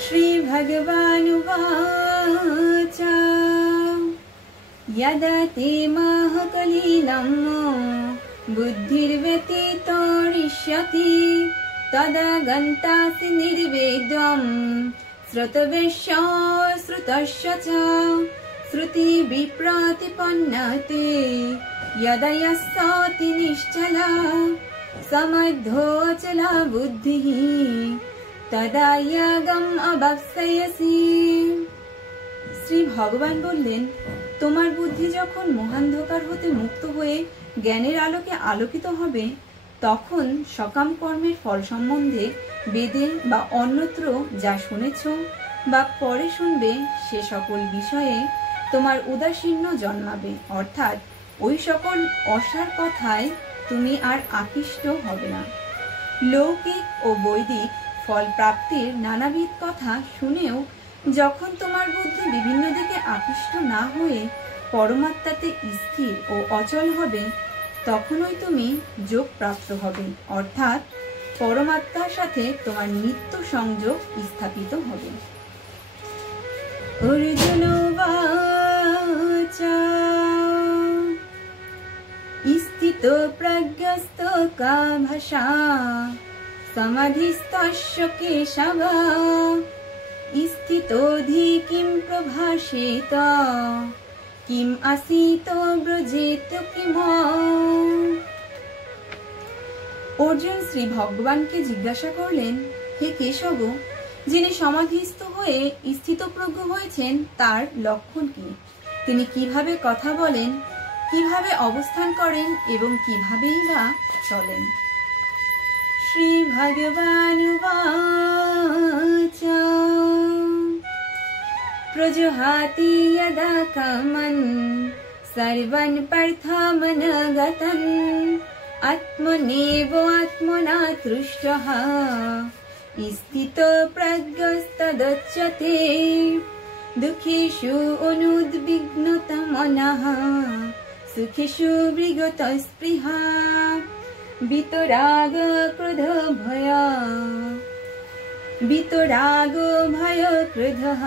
শ্রী ভগবানুবাচ यदा ते महकलीनं बुद्धिर्व्यतीतरिष्यति तदा गन्तासि निर्वेदं श्रुतवेश्य श्रुतस्य च श्रुति विप्रतिपन्नते यदा यस्याति निश्चला समद्धोऽचला बुद्धिः तदा यागम् अवाप्स्यसि। শ্রী ভগবান বললেন, তোমার বুদ্ধি যখন মহান্ধকার হতে মুক্ত হয়ে জ্ঞানের আলোকে আলোকিত হবে, তখন সকাম কর্মের ফল সম্বন্ধে বেদে বা অন্যত্র যা শুনেছ বা পরে শুনবে সে সকল বিষয়ে তোমার উদাসীন্য জন্মাবে, অর্থাৎ ওই সকল অসার কথায় তুমি আর আকৃষ্ট হবে না। লৌকিক ও বৈদিক ফল প্রাপ্তির নানাবিধ কথা শুনেও যখন তোমার বুদ্ধি বিভিন্ন দিকে আকৃষ্ট না হয়ে পরমাত্মাতে স্থির ও অচল হবে, তখনই তুমি যোগ প্রাপ্ত হবে, অর্থাৎ পরমাত্মার সাথে তোমার নিত্য সংযোগ স্থাপিত হবে। অর্জুন উবাচ স্থিত প্রজ্ঞস্ত কাভাষা সমাধিস্তস্য কেশব স্থিতোধি কিম প্রভাষেত কিম আসিত ব্রজেত কিম। অর্জুন শ্রী ভগবানকে জিজ্ঞাসা করলেন, হে কেশব, যিনি সমাধিস্থ হয়ে স্থিতপ্রজ্ঞ হয়েছেন তার লক্ষণ কি? তিনি কিভাবে কথা বলেন, কিভাবে অবস্থান করেন এবং কিভাবেই বা চলেন? শ্রী ভগবানুবাচ প্রজহাতি যদা কামন সর্বং পার্থমনগতং আত্মনেব আত্মনা তুষ্টঃ স্থিতো প্রজ্ঞস্তদচ্যতে দুঃখেষু অনুদ্বিগ্নতমনঃ সুখেষু বিগতস্পৃহা বিতরাগ ক্রোধ ভয় ক্রোধः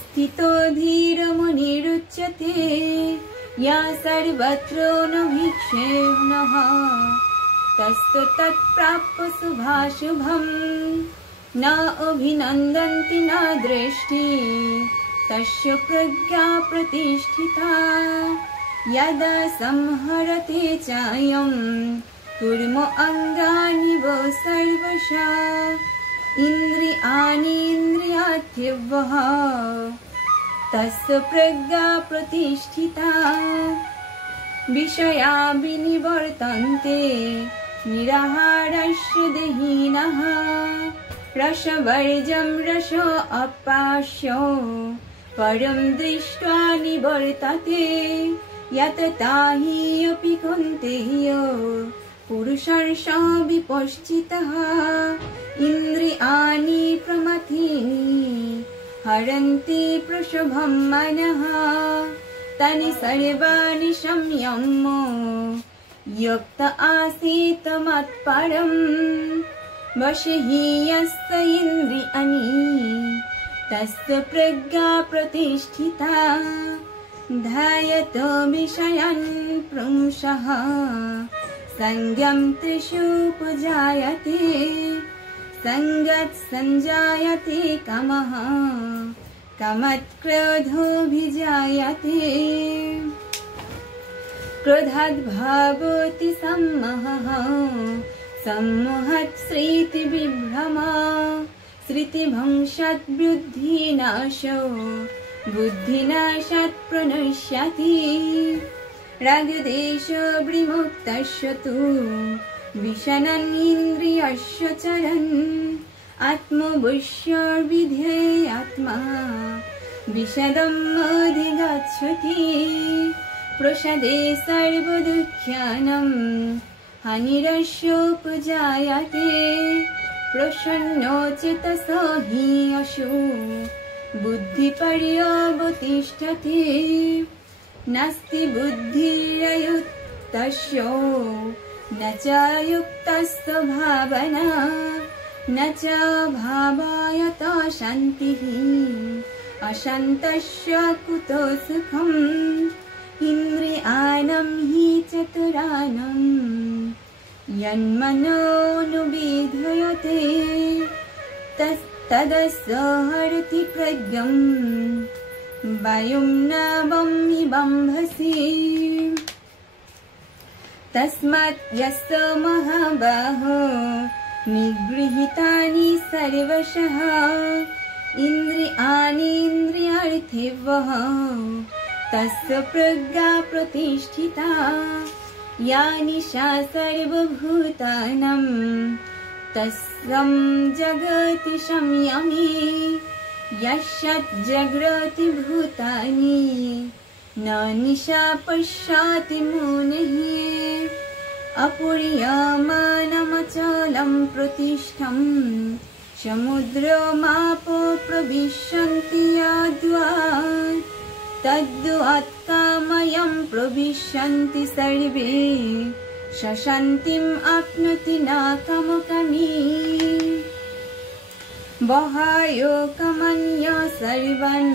স্থিতো ধীরমুনিरुच्यते या सर्वत्र नभीक्षेणः तस्य तत्प्राप्य शुभाशुभम् न अभिनन्दन्ति न दृष्टि तस्य प्रज्ञा प्रतिष्ठिता यदा संहरते चायं कुर्म अङ्गानि वो सर्वशः इन्द्रियाणीन्द्रियार्थेभ्यः तस्य प्रज्ञा प्रतिष्ठिता विषया विनिवर्तन्ते निराहारस्य देहिनः रसवर्जं रस अपास्यो परं दृष्ट्वा निवर्तते यतता हि अपि कौन्तेय पुरुषर्ष विपश्चितः इन्द्रियाणि प्रमथीनि हरन्ति प्रशुभं मनः तानि सर्वाणि संयम्य युक्त आसीत् मत्परम् वशे हि यस्य इन्द्रियाणि तस्य प्रज्ञा प्रतिष्ठिता ध्यायतो विषयान् पुंसः संज्ञं त्रिषु उपजायते संगत् संजायते कामः कामात् क्रोधोऽभिजायते क्रोधात् भवति सम्मोहः सम्मोहात् स्मृतिविभ्रमः स्मृतिभंशात् बुद्धिनाशो बुद्धिनाशात् प्रणश्यति रागद्वेष विमुक्तस्य तु विशनन् इन्द्रियस्य चरन् आत्मवश्यर्विधे आत्मा विशदम् अधिगच्छति प्रसादे सर्वदुःख्यानम् हानिरस्योपजायते प्रसन्नचेतसो हि असौ बुद्धिपर्यवतिष्ठते नास्ति बुद्धिरयुक्तस्य न च युक्तस्य भावना न च भावायत शान्तिः अशान्तस्य कुतो सुखम् इन्द्रियाणां हि चतुराणां यन्मनोनुविधीयते तदस्य हरति प्रज्ञम् वायुं नवमिवाम्भसि तस्मात् यस्य महाबाहो निगृहीतानि सर्वशः इन्द्रियाणीन्द्रियार्थेभ्यः तस्य प्रज्ञा प्रतिष्ठिता या निशा सर्वभूतानां तस्यां जगति संयमी यस्यात् जाग्रति भूतानि न निशा पश्यति मुनिः अपूर्यमानमचलं प्रतिष्ठं समुद्रमापो प्रविशन्ति यद्वात् तद्वात्कामयं प्रविशन्ति सर्वे शान्तिम् आप्नोति न कामकामी बहायोकमन्य सर्वान्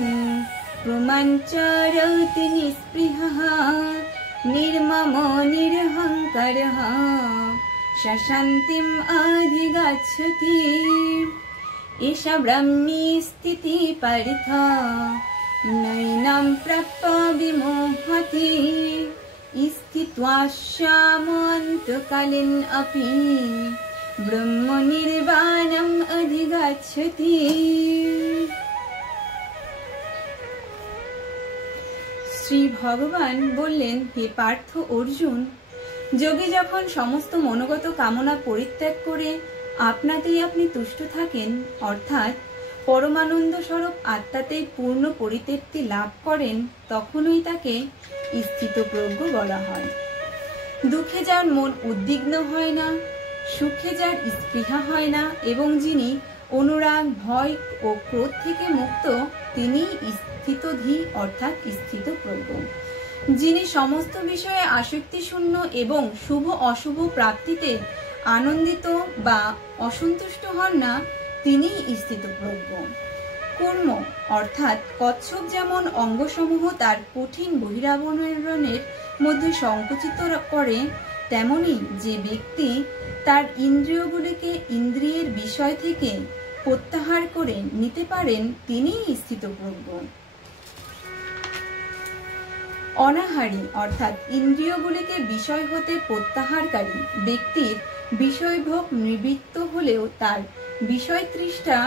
पुमाञ्चरति निःस्पृहः निर्ममो निरहङ्कारः शान्तिम् अधिगच्छति एषा ब्रह्मी स्थितिः पार्थ नैनं प्राप्य विमोहति स्थित्वा शामन्तकालीन अपि ब्रह्मनिर्वाणम् अधिगच्छति। শ্রী ভগবান বললেন, হে পার্থ অর্জুন, যোগী যখন সমস্ত মনোগত কামনা পরিত্যাগ করে আপনাতেই আপনি তুষ্ট থাকেন, অর্থাৎ পরমানন্দ স্বরূপ আত্মাতেই পূর্ণ পরিতৃপ্তি লাভ করেন, তখনই তাকে স্থিতপ্রজ্ঞ বলা হয়। দুঃখে যার মন উদ্বিগ্ন হয় না, সুখে যার স্পৃহা হয় না এবং যিনি অনুরাগ, ভয় ও ক্রোধ থেকে মুক্ত, তিনি স্থিতধী অর্থাৎ স্থিতপ্রজ্ঞ। যিনি সমস্ত বিষয়ে আসক্তি শূন্য এবং শুভ অশুভ প্রাপ্তিতে আনন্দিত বা অসন্তুষ্ট হন না, তিনি স্থিতপ্রজ্ঞ। কর্ম অর্থাৎ কচ্ছপ যেমন অঙ্গসমূহ তার কঠিন বহিরাবরণের মধ্যে সংকুচিত করে, তেমনি যে ব্যক্তি তার ইন্দ্রিয়গুলিকে ইন্দ্রিয়ের বিষয় থেকে প্রত্যাহার করে নিতে পারেন, তিনিই স্থিতপ্রজ্ঞ। অনাহারী অর্থাৎ ইন্দ্রিয়গুলিকে বিষয় হতে প্রত্যাহারকারী ব্যক্তির বিষয়ভোগ নিবৃত্ত হলেও তার বিষয় তৃষ্ণা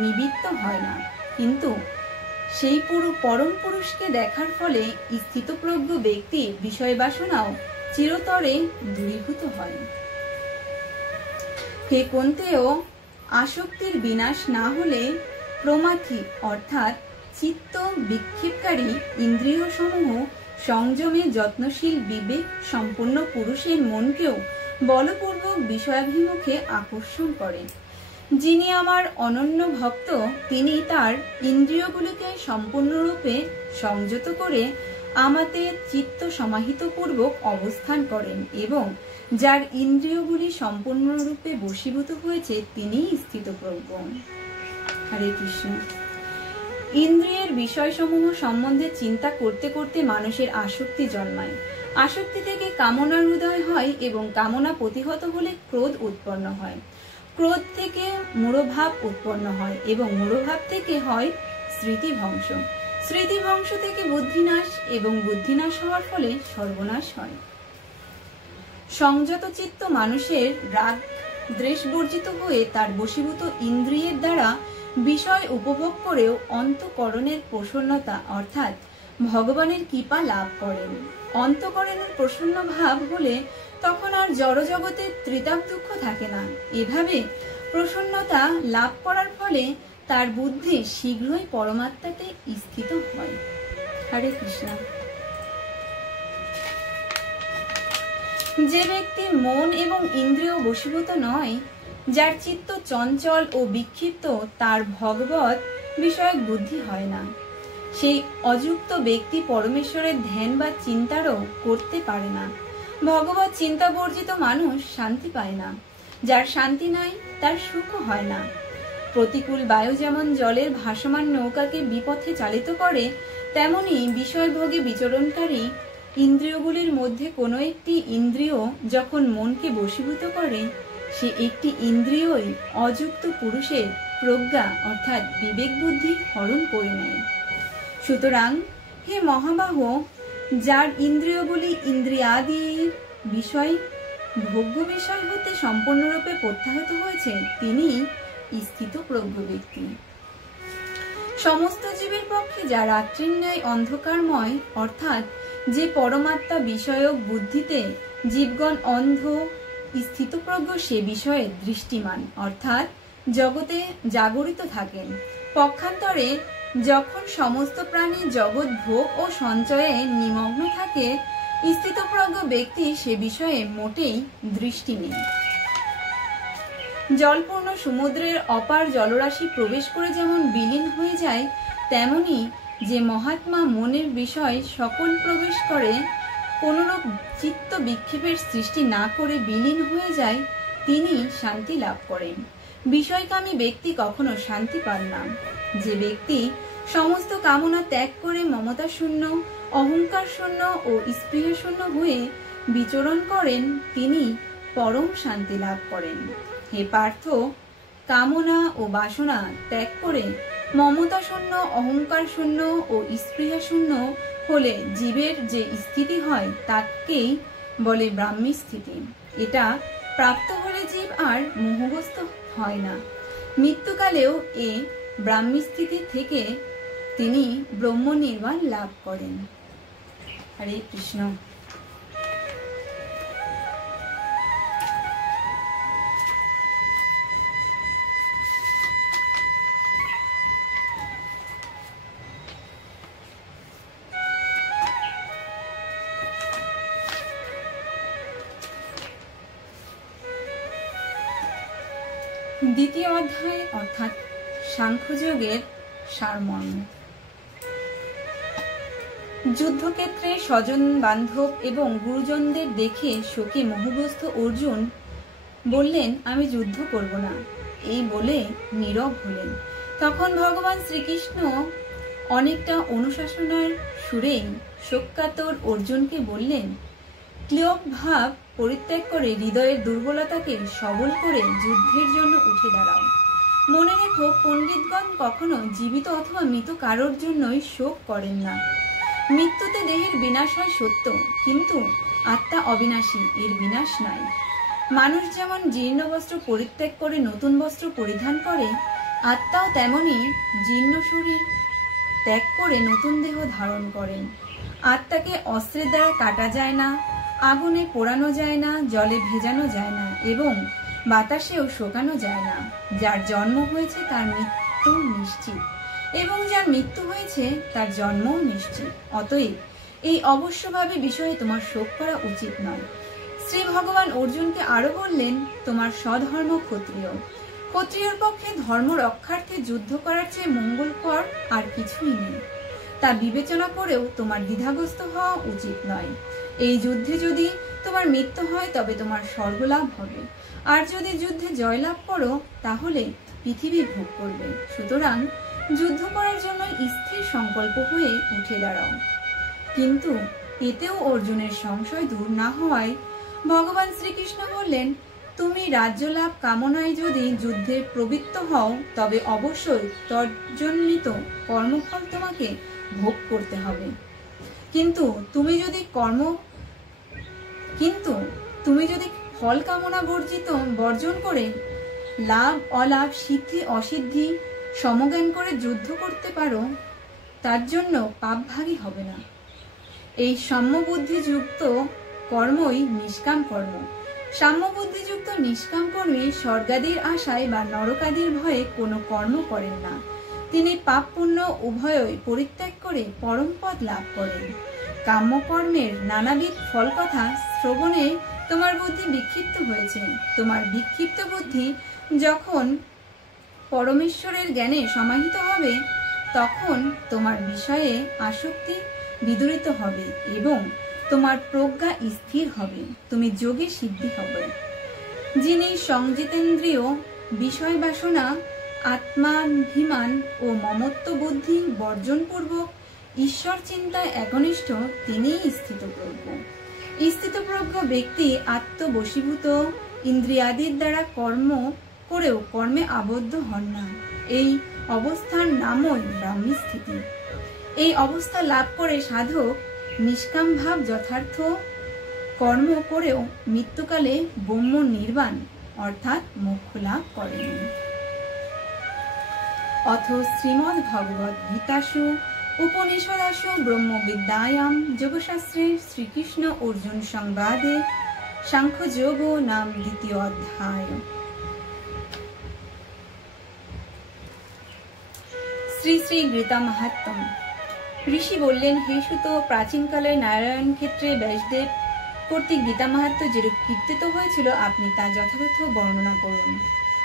নিবৃত্ত হয় না, কিন্তু সেই পরম পুরুষকে দেখার ফলে স্থিতপ্রজ্ঞ ব্যক্তির বিষয় বাসনাও চিরতরে দূরীভূত হয়। হে কুন্তেয়, আসক্তির বিনাশ না হলে প্রমাথি অর্থাৎ চিত্ত বিক্ষেপকারী ইন্দ্রিয় সমূহ সংযমে যত্নশীল বিবেক সম্পন্ন পুরুষের মনকেও বলপূর্বক বিষয়াভিমুখে আকর্ষণ করে। যিনি আমার অনন্য ভক্ত, তিনি তার ইন্দ্রিয়গুলিকে সম্পূর্ণরূপে সংযত করে আমাতে চিত্ত সমাহিত পূর্বক অবস্থান করেন এবং যার ইন্দ্রিয়গুলি সম্পূর্ণরূপে বশীভূত হয়েছে, তিনিই স্থিতপ্রজ্ঞ। হরে কৃষ্ণ। ইন্দ্রিয়ের বিষয়সমূহ সম্বন্ধে চিন্তা করতে করতে মানুষের আসক্তি জন্মায়। আসক্তি থেকে কামনার উদয় হয় এবং কামনা প্রতিহত হলে ক্রোধ উৎপন্ন হয়। ক্রোধ থেকে মূঢ়ভাব উৎপন্ন হয় এবং মূঢ়ভাব থেকে হয় স্মৃতিভ্রংশ। স্মৃতিভ্রংশ থেকে বুদ্ধিনাশ এবং বুদ্ধিনাশ হওয়ার ফলে সর্বনাশ হয়। সংযত চিত্ত মানুষের রাগ দ্বেষ বর্জিত হয়ে তার বশীভূত ইন্দ্রিয়ের দ্বারা বিষয় উপভোগ করেও অন্তঃকরণের প্রসন্নতা অর্থাৎ ভগবানের কৃপা লাভ করেন। অন্তঃকরণের প্রসন্ন ভাব হলে তখন আর জড়জগতের ত্রিতাপ দুঃখ থাকে না। এভাবে প্রসন্নতা লাভ করার ফলে তার বুদ্ধি শীঘ্রই পরমাত্মাতে স্থিত হয়। হরে কৃষ্ণ। যে ব্যক্তি মন এবং ইন্দ্রিয় বশীভূত নয়, যার চিত্ত চঞ্চল ও বিক্ষিপ্ত, তার ভগবত বিষয়ক বুদ্ধি হয় না। সেই অযুক্ত ব্যক্তি পরমেশ্বরের ধ্যান বা চিন্তারও করতে পারে না। ভগবত চিন্তা বর্জিত মানুষ শান্তি পায় না। যার শান্তি নাই তার সুখও হয় না। প্রতিকূল বায়ু যেমন জলের ভাসমান নৌকাকে বিপথে চালিত করে, তেমনি বিষয়ভোগে বিচরণকারী ইন্দ্রিয়গুলির মধ্যে কোনো একটি ইন্দ্রিয় যখন মনকে বশীভূত করে, সে একটি ইন্দ্রিয়ই অযুক্ত পুরুষের প্রজ্ঞা অর্থাৎ বিবেক বুদ্ধি হরণ করে নেয়। সুতরাং হে মহাবাহ, যার ইন্দ্রিয়গুলি ইন্দ্রিয়াদির বিষয় ভোগ্য বিষয় হতে সম্পূর্ণরূপে প্রত্যাহত হয়েছে, তিনি স্থিতপ্রজ্ঞ ব্যক্তি। সমস্ত জীবের পক্ষে যা রাত্রির ন্যায় অন্ধকারময়, অর্থাৎ যে পরমাত্মা বিষয়ক বুদ্ধিতে জীবগণ অন্ধ, স্থিতপ্রজ্ঞ সে বিষয়ে দৃষ্টিমান অর্থাৎ জগতে জাগরিত থাকেন। পক্ষান্তরে যখন সমস্ত প্রাণী জগৎ ভোগ ও সঞ্চয়ে নিমগ্ন থাকে, স্থিতপ্রজ্ঞ ব্যক্তি সে বিষয়ে মোটেই দৃষ্টি নেই। জলপূর্ণ সমুদ্রের অপার জলরাশি প্রবেশ করে যেমন বিলীন হয়ে যায়, তেমনি যে মহাত্মা মনের বিষয় সকল প্রবেশ করে কোনরূপ চিত্ত বিক্ষেপের সৃষ্টি না করে বিলীন হয়ে যায়, তিনি শান্তি লাভ করেন। বিষয়কামী ব্যক্তি কখনো শান্তি পান না। যে ব্যক্তি সমস্ত কামনা ত্যাগ করে মমতা শূন্য, অহংকার শূন্য ও স্পৃহা শূন্য হয়ে বিচরণ করেন, তিনি পরম শান্তি লাভ করেন। হে পার্থ, কামনা ও বাসনা ত্যাগ করে মমতা শূন্য, অহংকার শূন্য ও স্পৃহা শূন্য হলে জীবের যে স্থিতি হয় তাকেই বলে ব্রাহ্মী স্থিতি। এটা প্রাপ্ত হলে জীব আর মোহগ্রস্ত হয় না। মৃত্যুকালেও এ ব্রাহ্মী স্থিতি থেকে তিনি ব্রহ্ম নির্বাণ লাভ করেন। হরে কৃষ্ণ। দ্বিতীয় অধ্যায় অর্থাৎ সাংখ্যযোগের সারমর্ম। যুদ্ধক্ষেত্রে স্বজন বান্ধব এবং গুরুজনদের দেখে শোকে মোহগ্রস্ত অর্জুন বললেন, আমি যুদ্ধ করব না। এই বলে নীরব হলেন। তখন ভগবান শ্রীকৃষ্ণ অনেকটা অনুশাসনার সুরে শোককাতর অর্জুনকে বললেন, ক্লিয়ক ভাব পরিত্যাগ করে হৃদয়ের দুর্বলতাকে সবল করে যুদ্ধের জন্য উঠে দাঁড়াও। মনে রেখো, পণ্ডিতগণ কখনো জীবিত অথবা মৃত কারোর জন্যই শোক করেন না। মৃত্যুতে দেহের বিনাশ হয় সত্য, কিন্তু আত্মা অবিনাশী, এর বিনাশ নাই। মানুষ যেমন জীর্ণ বস্ত্র পরিত্যাগ করে নতুন বস্ত্র পরিধান করে, আত্মাও তেমনি জীর্ণ শরীর ত্যাগ করে নতুন দেহ ধারণ করেন। আত্মাকে অস্ত্রের দ্বারা কাটা যায় না, আগুনে পোড়ানো যায় না, জলে ভেজানো যায় না এবং বাতাসেও শোকানো যায় না। যার জন্ম হয়েছে তার মৃত্যু নিশ্চিত, এবং যার মৃত্যু হয়েছে তার জন্মও নিশ্চিত। অতএব এই অবশ্যভাবে বিষয়ে তোমার শোক করা উচিত নয়। শ্রী ভগবান অর্জুনকে আরো বললেন, তোমার স্বধর্ম ক্ষত্রিয়। ক্ষত্রিয়র পক্ষে ধর্ম রক্ষার্থে যুদ্ধ করার চেয়ে মঙ্গলকর আর কিছুই নেই। তা বিবেচনা করেও তোমার দ্বিধাগ্রস্ত হওয়া উচিত নয়। এই যুদ্ধে যদি তোমার মৃত্যু হয় তবে তোমার স্বর্গলাভ হবে, আর যদি যুদ্ধে জয়লাভ করো তাহলে পৃথিবী ভোগ করবে। সুতরাং যুদ্ধ করার জন্য স্থির সংকল্প হয়ে উঠে দাঁড়াও। কিন্তু এতেও অর্জুনের সংশয় দূর না হওয়ায় ভগবান শ্রীকৃষ্ণ বললেন, তুমি রাজ্য লাভ কামনায় যদি যুদ্ধে প্রবৃত্ত হও তবে অবশ্যই তজ্জনিত কর্মফল তোমাকে ভোগ করতে হবে। কিন্তু তুমি যদি ফল কামনা বর্জন করে লাভ অলাভ, সিদ্ধি অসিদ্ধি সমজ্ঞান করে যুদ্ধ করতে পারো, তার জন্য পাপভাগী হবে না। এই সম্যবুদ্ধি যুক্ত কর্মই নিষ্কাম কর্ম। সাম্যবুদ্ধিযুক্ত নিষ্কাম কর্মী স্বর্গাদির আশায় বা নরকাদির ভয়ে কোনো কর্ম করেন না। তিনি পাপ পুণ্য উভয়ই পরিত্যাগ করে পরম পদ লাভ করেন। কাম্যকর্মের নানাবিধ ফল কথা শ্রবণে তোমার বুদ্ধি বিক্ষিপ্ত হয়েছে। তোমার বিক্ষিপ্ত বুদ্ধি যখন পরমেশ্বরের জ্ঞানে সমাহিত হবে, তখন তোমার বিষয়ে আসক্তি বিদূরিত হবে এবং তোমার প্রজ্ঞা স্থির হবে। তুমি যোগে সিদ্ধি হবে। যিনি সংযিতেন্দ্রিয় বিষয় বাসনা, আত্মাভিমান ও মমত্ব বুদ্ধি বর্জনপূর্বক ঈশ্বর চিন্তায় একনিষ্ঠ, তিনিই স্থিতপ্রজ্ঞ। স্থিতপ্রজ্ঞ ব্যক্তি আত্মবশীভূত ইন্দ্রিয়াদির দ্বারা কর্ম করেও কর্মে আবদ্ধ হন না। এই অবস্থার নামই ব্রাহ্মী স্থিতি। এই অবস্থা লাভ করে সাধক নিষ্কাম ভাব যথার্থ কর্ম করেও মৃত্যুকালে ব্রহ্ম নির্বাণ অর্থাৎ মোক্ষ লাভ করেন। অথ শ্রীমদ্ ভগবদ গীতাসু উপনিষদাসু ব্রহ্মবিদ্যায়াম যোগশাস্ত্রে শ্রীকৃষ্ণ অর্জুন সংবাদে সাংখ্যযোগ নাম দ্বিতীয় অধ্যায়। শ্রী শ্রী গীতা মাহাত্ম্য। ঋষি বললেন, হে সুত, প্রাচীনকালে নারায়ণ ক্ষেত্রে ব্যাসদেব কর্তৃক গীতা মাহাত্ম্য যেরূপ কীর্তিত হয়েছিল, আপনি তা যথাযথ বর্ণনা করুন।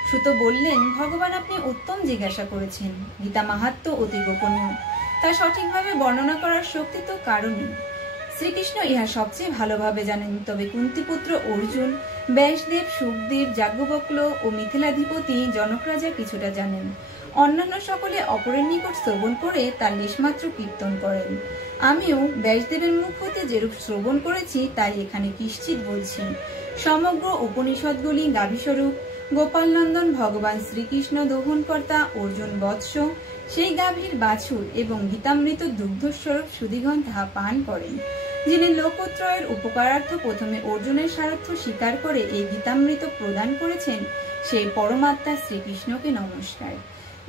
সুত বললেন, ভগবান, আপনি উত্তম জিজ্ঞাসা করেছেন। গীতা মাহাত্ম্য অতি গোপনীয়, তা সঠিকভাবে বর্ণনা করার শক্তি তো কারণই। শ্রীকৃষ্ণ ইহা সবচেয়ে ভালোভাবে জানেন। তবে কুন্তিপুত্র অর্জুন, ব্যাসদেব, সুখদেব, যাজ্ঞবল্ক্য ও মিথিলাধিপতি জনক রাজা কিছুটা জানেন। অন্যান্য সকলে অপরের নিকট শ্রবণ করে তার লেশমাত্র কীর্তন করেন। আমিও ব্যাসদেবের মুখ হতে যেরূপ শ্রবণ করেছি তাই এখানে কিশ্চিৎ বলছি। সমগ্র উপনিষদগুলি গাভীস্বরূপ। গোপালনন্দন ভগবান শ্রীকৃষ্ণ দোহনকর্তা, অর্জুন বৎস, সেই গাভীর বাছুর এবং গীতামৃত দুগ্ধস্বরূপ সুধীগণ তাহা পান করেন। যিনি লোকত্রয়ের উপকারার্থ প্রথমে অর্জুনের স্বার্থ স্বীকার করে এই গীতামৃত প্রদান করেছেন, সেই পরমাত্মা শ্রীকৃষ্ণকে নমস্কার।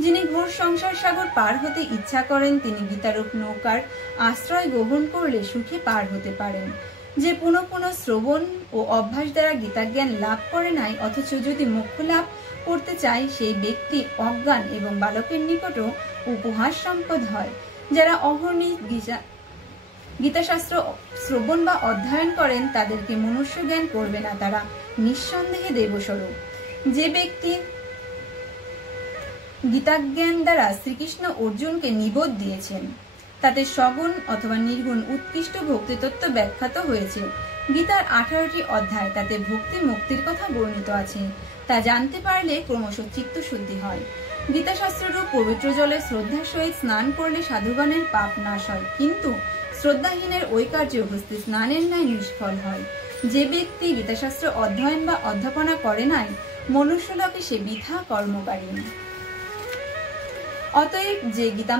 যিনি ঘোর সংসার সাগর পার হতে ইচ্ছা করেন, তিনি গীতারূপ নৌকার আশ্রয় গ্রহণ করলে সুখে পার হতে পারেন। যে পুনঃ পুনঃ শ্রবণ ও অভ্যাস দ্বারা গীতাজ্ঞান লাভ করে নাই, অথচ যদি মোক্ষ লাভ করতে চায়, সেই ব্যক্তি অজ্ঞান এবং বালকের নিকটও উপহাস সম্পদ হয়। যারা অহর্নিশ গীতাশাস্ত্র শ্রবণ বা অধ্যয়ন করেন, তাদেরকে মনুষ্য জ্ঞান করবে না, তারা নিঃসন্দেহে দেবস্বরূপ। যে ব্যক্তি গীতাজ্ঞান দ্বারা শ্রীকৃষ্ণ অর্জুনকে নিবোধ দিয়েছেন, তাতে সগুণ অথবা নির্গুণ উৎকৃষ্ট ভক্তিতত্ত্ব ব্যাখ্যাত হয়েছে। গীতার 18টি অধ্যায়, তাতে ভক্তি মুক্তির কথা বর্ণিত আছে। তা জানতে পারলে ক্রমশ চিত্ত শুদ্ধি হয়। গীতাশাস্ত্ররূপ পবিত্র জলে শ্রদ্ধার সহিত স্নান করলে সাধুগণের পাপ নাশ হয়, কিন্তু শ্রদ্ধাহীনের ওই কার্য হস্তে স্নানের ন্যায় নিষ্ফল হয়। যে ব্যক্তি গীতাশাস্ত্র অধ্যয়ন বা অধ্যাপনা করে নাই, মনুষ্যলোকে সে বৃথা কর্মকারী। অতএব যে গীতা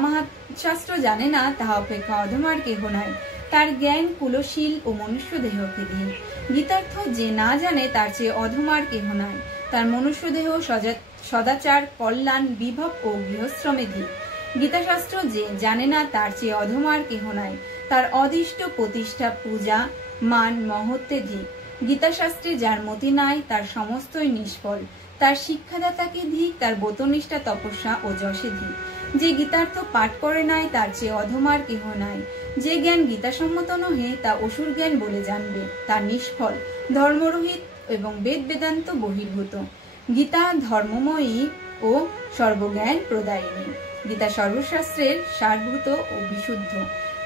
শাস্ত্র জানে না, তাহা অপেক্ষা অধমার কেহ নাই। তার জ্ঞান কুলশীল ও মনুষ্য দেহকে দিয়ে। গীতার্থ যে না জানে, তার চেয়ে অধমার কেহ নাই। তার মনুষ্য দেহ সদাচার, কল্যাণ, বিভব ও গৃহশ্রমে দিয়ে। গীতাশাস্ত্র যে জানে না, তার চেয়ে অধমার কেহ নাই। তার অদিষ্ট প্রতিষ্ঠা, পূজা, মান, মহত্বে দিয়ে। গীতাশাস্ত্রে যার মতি নাই, তার সমস্তই নিষ্ফল। তার শিক্ষাদাতাকে ধিক, তার ব্রতনিষ্ঠা, তপস্যা ও যশে ধিক। যে গীতার্থ পাঠ করে নাই, তার চেয়ে অধমার কেহ নাই। যে জ্ঞান গীতাসম্মত নহে, তা অসুর জ্ঞান বলে জানবে, তা নিষ্ফল, ধর্মরহিত এবং বেদ বেদান্ত বহির্ভূত। গীতা ধর্মময়ী ও সর্বজ্ঞান প্রদায়িনী। গীতা সর্বশাস্ত্রের সারভূত ও বিশুদ্ধ,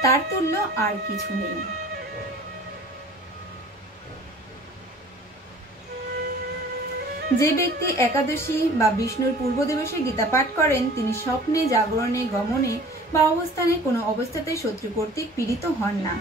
তার তুল্য আর কিছু নেই। যে ব্যক্তি একাদশী বা বিষ্ণুর পূর্ব দিবসে গীতা পাঠ করেন, তিনি স্বপ্নে, জাগরণে, গমনে বা অবস্থানে কোনো অবস্থাতে শত্রু কর্তৃক পীড়িত হন না।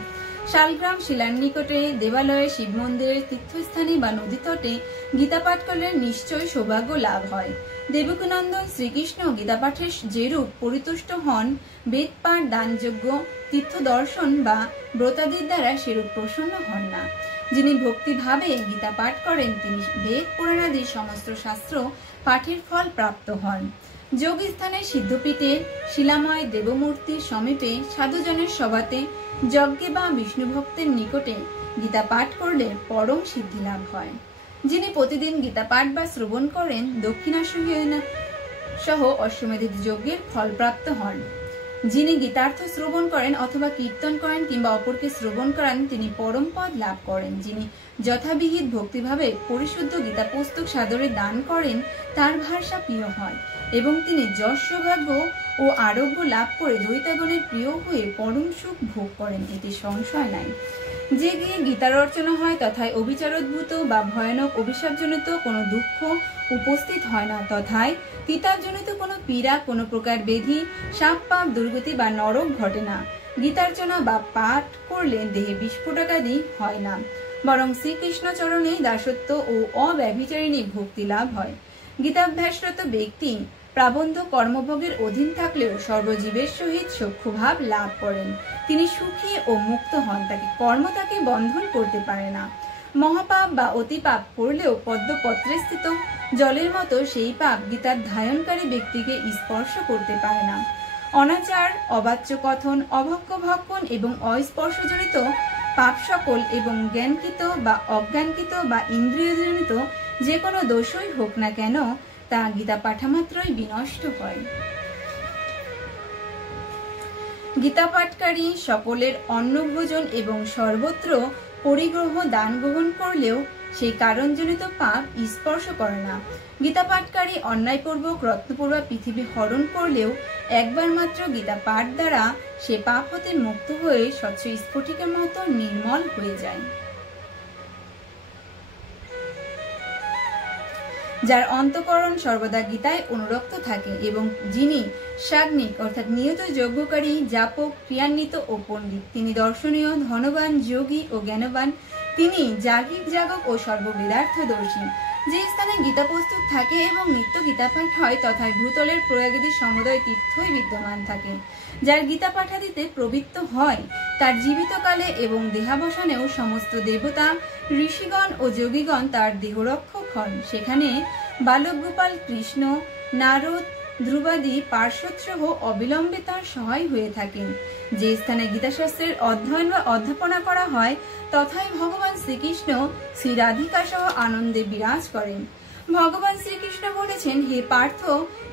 শালগ্রাম শিলার নিকটে, দেবালয়ে, শিব মন্দিরের তীর্থস্থানে বা নদী তটে গীতা পাঠ করলে নিশ্চয় সৌভাগ্য লাভ হয়। দেবকীনন্দন শ্রীকৃষ্ণ গীতা পাঠের যেরূপ পরিতুষ্ট হন, বেদ পাঠ, দানযজ্ঞ, তীর্থ দর্শন বা ব্রতাদির দ্বারা সেরূপ প্রসন্ন হন না। যিনি ভক্তিভাবে গীতা পাঠ করেন, তিনি বেদ পুরাণাদি সমস্ত শাস্ত্র পাঠের ফল প্রাপ্ত হন। যোগ স্থানে, সিদ্ধপীঠে, শিলাময় দেবমূর্তির সমীপে, সাধুজনের সভাতে, যজ্ঞে বা বিষ্ণু ভক্তের নিকটে গীতা পাঠ করলে পরম সিদ্ধি লাভ হয়। যিনি প্রতিদিন গীতা পাঠ বা শ্রবণ করেন দক্ষিণাসহীন সহ অশ্বমেধ যজ্ঞের ফল প্রাপ্ত হন। যিনি গীতার্থ শ্রবণ করেন অথবা কীর্তন করেন কিংবা অপরকে শ্রবণ করান তিনি পরম পদ লাভ করেন। যিনি যথাবিহিত ভক্তিভাবে পরিশুদ্ধ গীতা পুস্তক সাদরে দান করেন তার ভাষা প্রিয় হয় এবং তিনি যশ সৌভাগ্য ও আরোগ্য লাভ করে দ্বৈতাগণের প্রিয় হয়ে পরম সুখ ভোগ করেন, এতে সংশয় নাই। যে গিয়ে গীতার অর্চনা হয় তথায় অবিচারোদ্ভূত বা ভয়ানক অভিশাপজনিত কোনো দুঃখ উপস্থিত হয় না, তথায় তিতাবজনিত কোনো পীড়া, কোনো প্রকার ব্যাধি, সাপ পাপ, দুর্গতি বা নরক ঘটে না। গীতার্চনা বা পাঠ করলে দেহে বিস্ফোটকাদি হয় না, বরং শ্রীকৃষ্ণ চরণে দাসত্ব ও অব্যভিচারিণী ভক্তি লাভ হয়। গীতাভ্যাসরত ব্যক্তি প্রাবন্ধ কর্মভোগের অধীন থাকলেও সর্বজীবের সহিত সখ্যভাব লাভ করেন। তিনি সুখী ও মুক্ত হন, তাকে বন্ধন করতে পারে না। মহাপাপ বা অতিপাপ করলেও পদ্মপত্রে স্থিত জলের মতো সেই পাপ গীতার ধায়নকারী ব্যক্তিকে স্পর্শ করতে পারে না। অনাচার, অবাচ্য কথন, অভক্ষ ভক্ষণ এবং অস্পর্শজনিত পাপ সকল এবং জ্ঞানকৃত বা অজ্ঞানকৃত বা ইন্দ্রিয়জনিত যে কোনো দোষই হোক না কেন তা গীতা পাঠামাত্রই বিনষ্ট হয়। গীতা পাঠকারী সকলের অন্নভোজন এবং সর্বত্র পরিগ্রহ দান গ্রহণ করলেও সেই কারণজনিত পাপ স্পর্শ করে না। গীতা পাঠকারী অন্যায়পূর্বক রত্নপূর্বা পৃথিবী হরণ করলেও একবার মাত্র গীতা পাঠ দ্বারা সে পাপ হতে মুক্ত হয়ে স্বচ্ছ স্ফটিকের মতো নির্মল হয়ে যায়। যার অন্তঃকরণ সর্বদা গীতায় অনুরক্ত থাকে এবং যিনি সাগ্নিক অর্থাৎ নিয়ত যজ্ঞকারী, জাপক, ক্রিয়ান্বিত ও পণ্ডিত, তিনি দর্শনীয়, ধনবান, যোগী ও জ্ঞানবান, তিনি যাগিক, জাগক ও সর্ববেদার্থদর্শী। যে স্থানে গীতা পুস্তক থাকে এবং নিত্য গীতা পাঠ হয় তথায় ভূতলের প্রয়াগাদি সমুদয় তীর্থই বিদ্যমান থাকে। যার গীতা পাঠাদিতে প্রবৃত্ত হয় তার জীবিতকালে এবং দেহাবসানেও সমস্ত দেবতা, ঋষিগণ ও যোগীগণ তার দেহরক্ষক হন। সেখানে বালক গোপাল, কৃষ্ণ, নারদ, ধ্রুবাদি পার্শ্বৎসহ অবিলম্বে তার সহায় হয়ে থাকেন। যে স্থানে গীতাশাস্ত্রের অধ্যয়ন বা অধ্যাপনা করা হয় তথায় ভগবান শ্রীকৃষ্ণ শ্রী রাধিকা সহ আনন্দে বিরাজ করেন। ভগবান শ্রীকৃষ্ণ বলেছেন, হে পার্থ,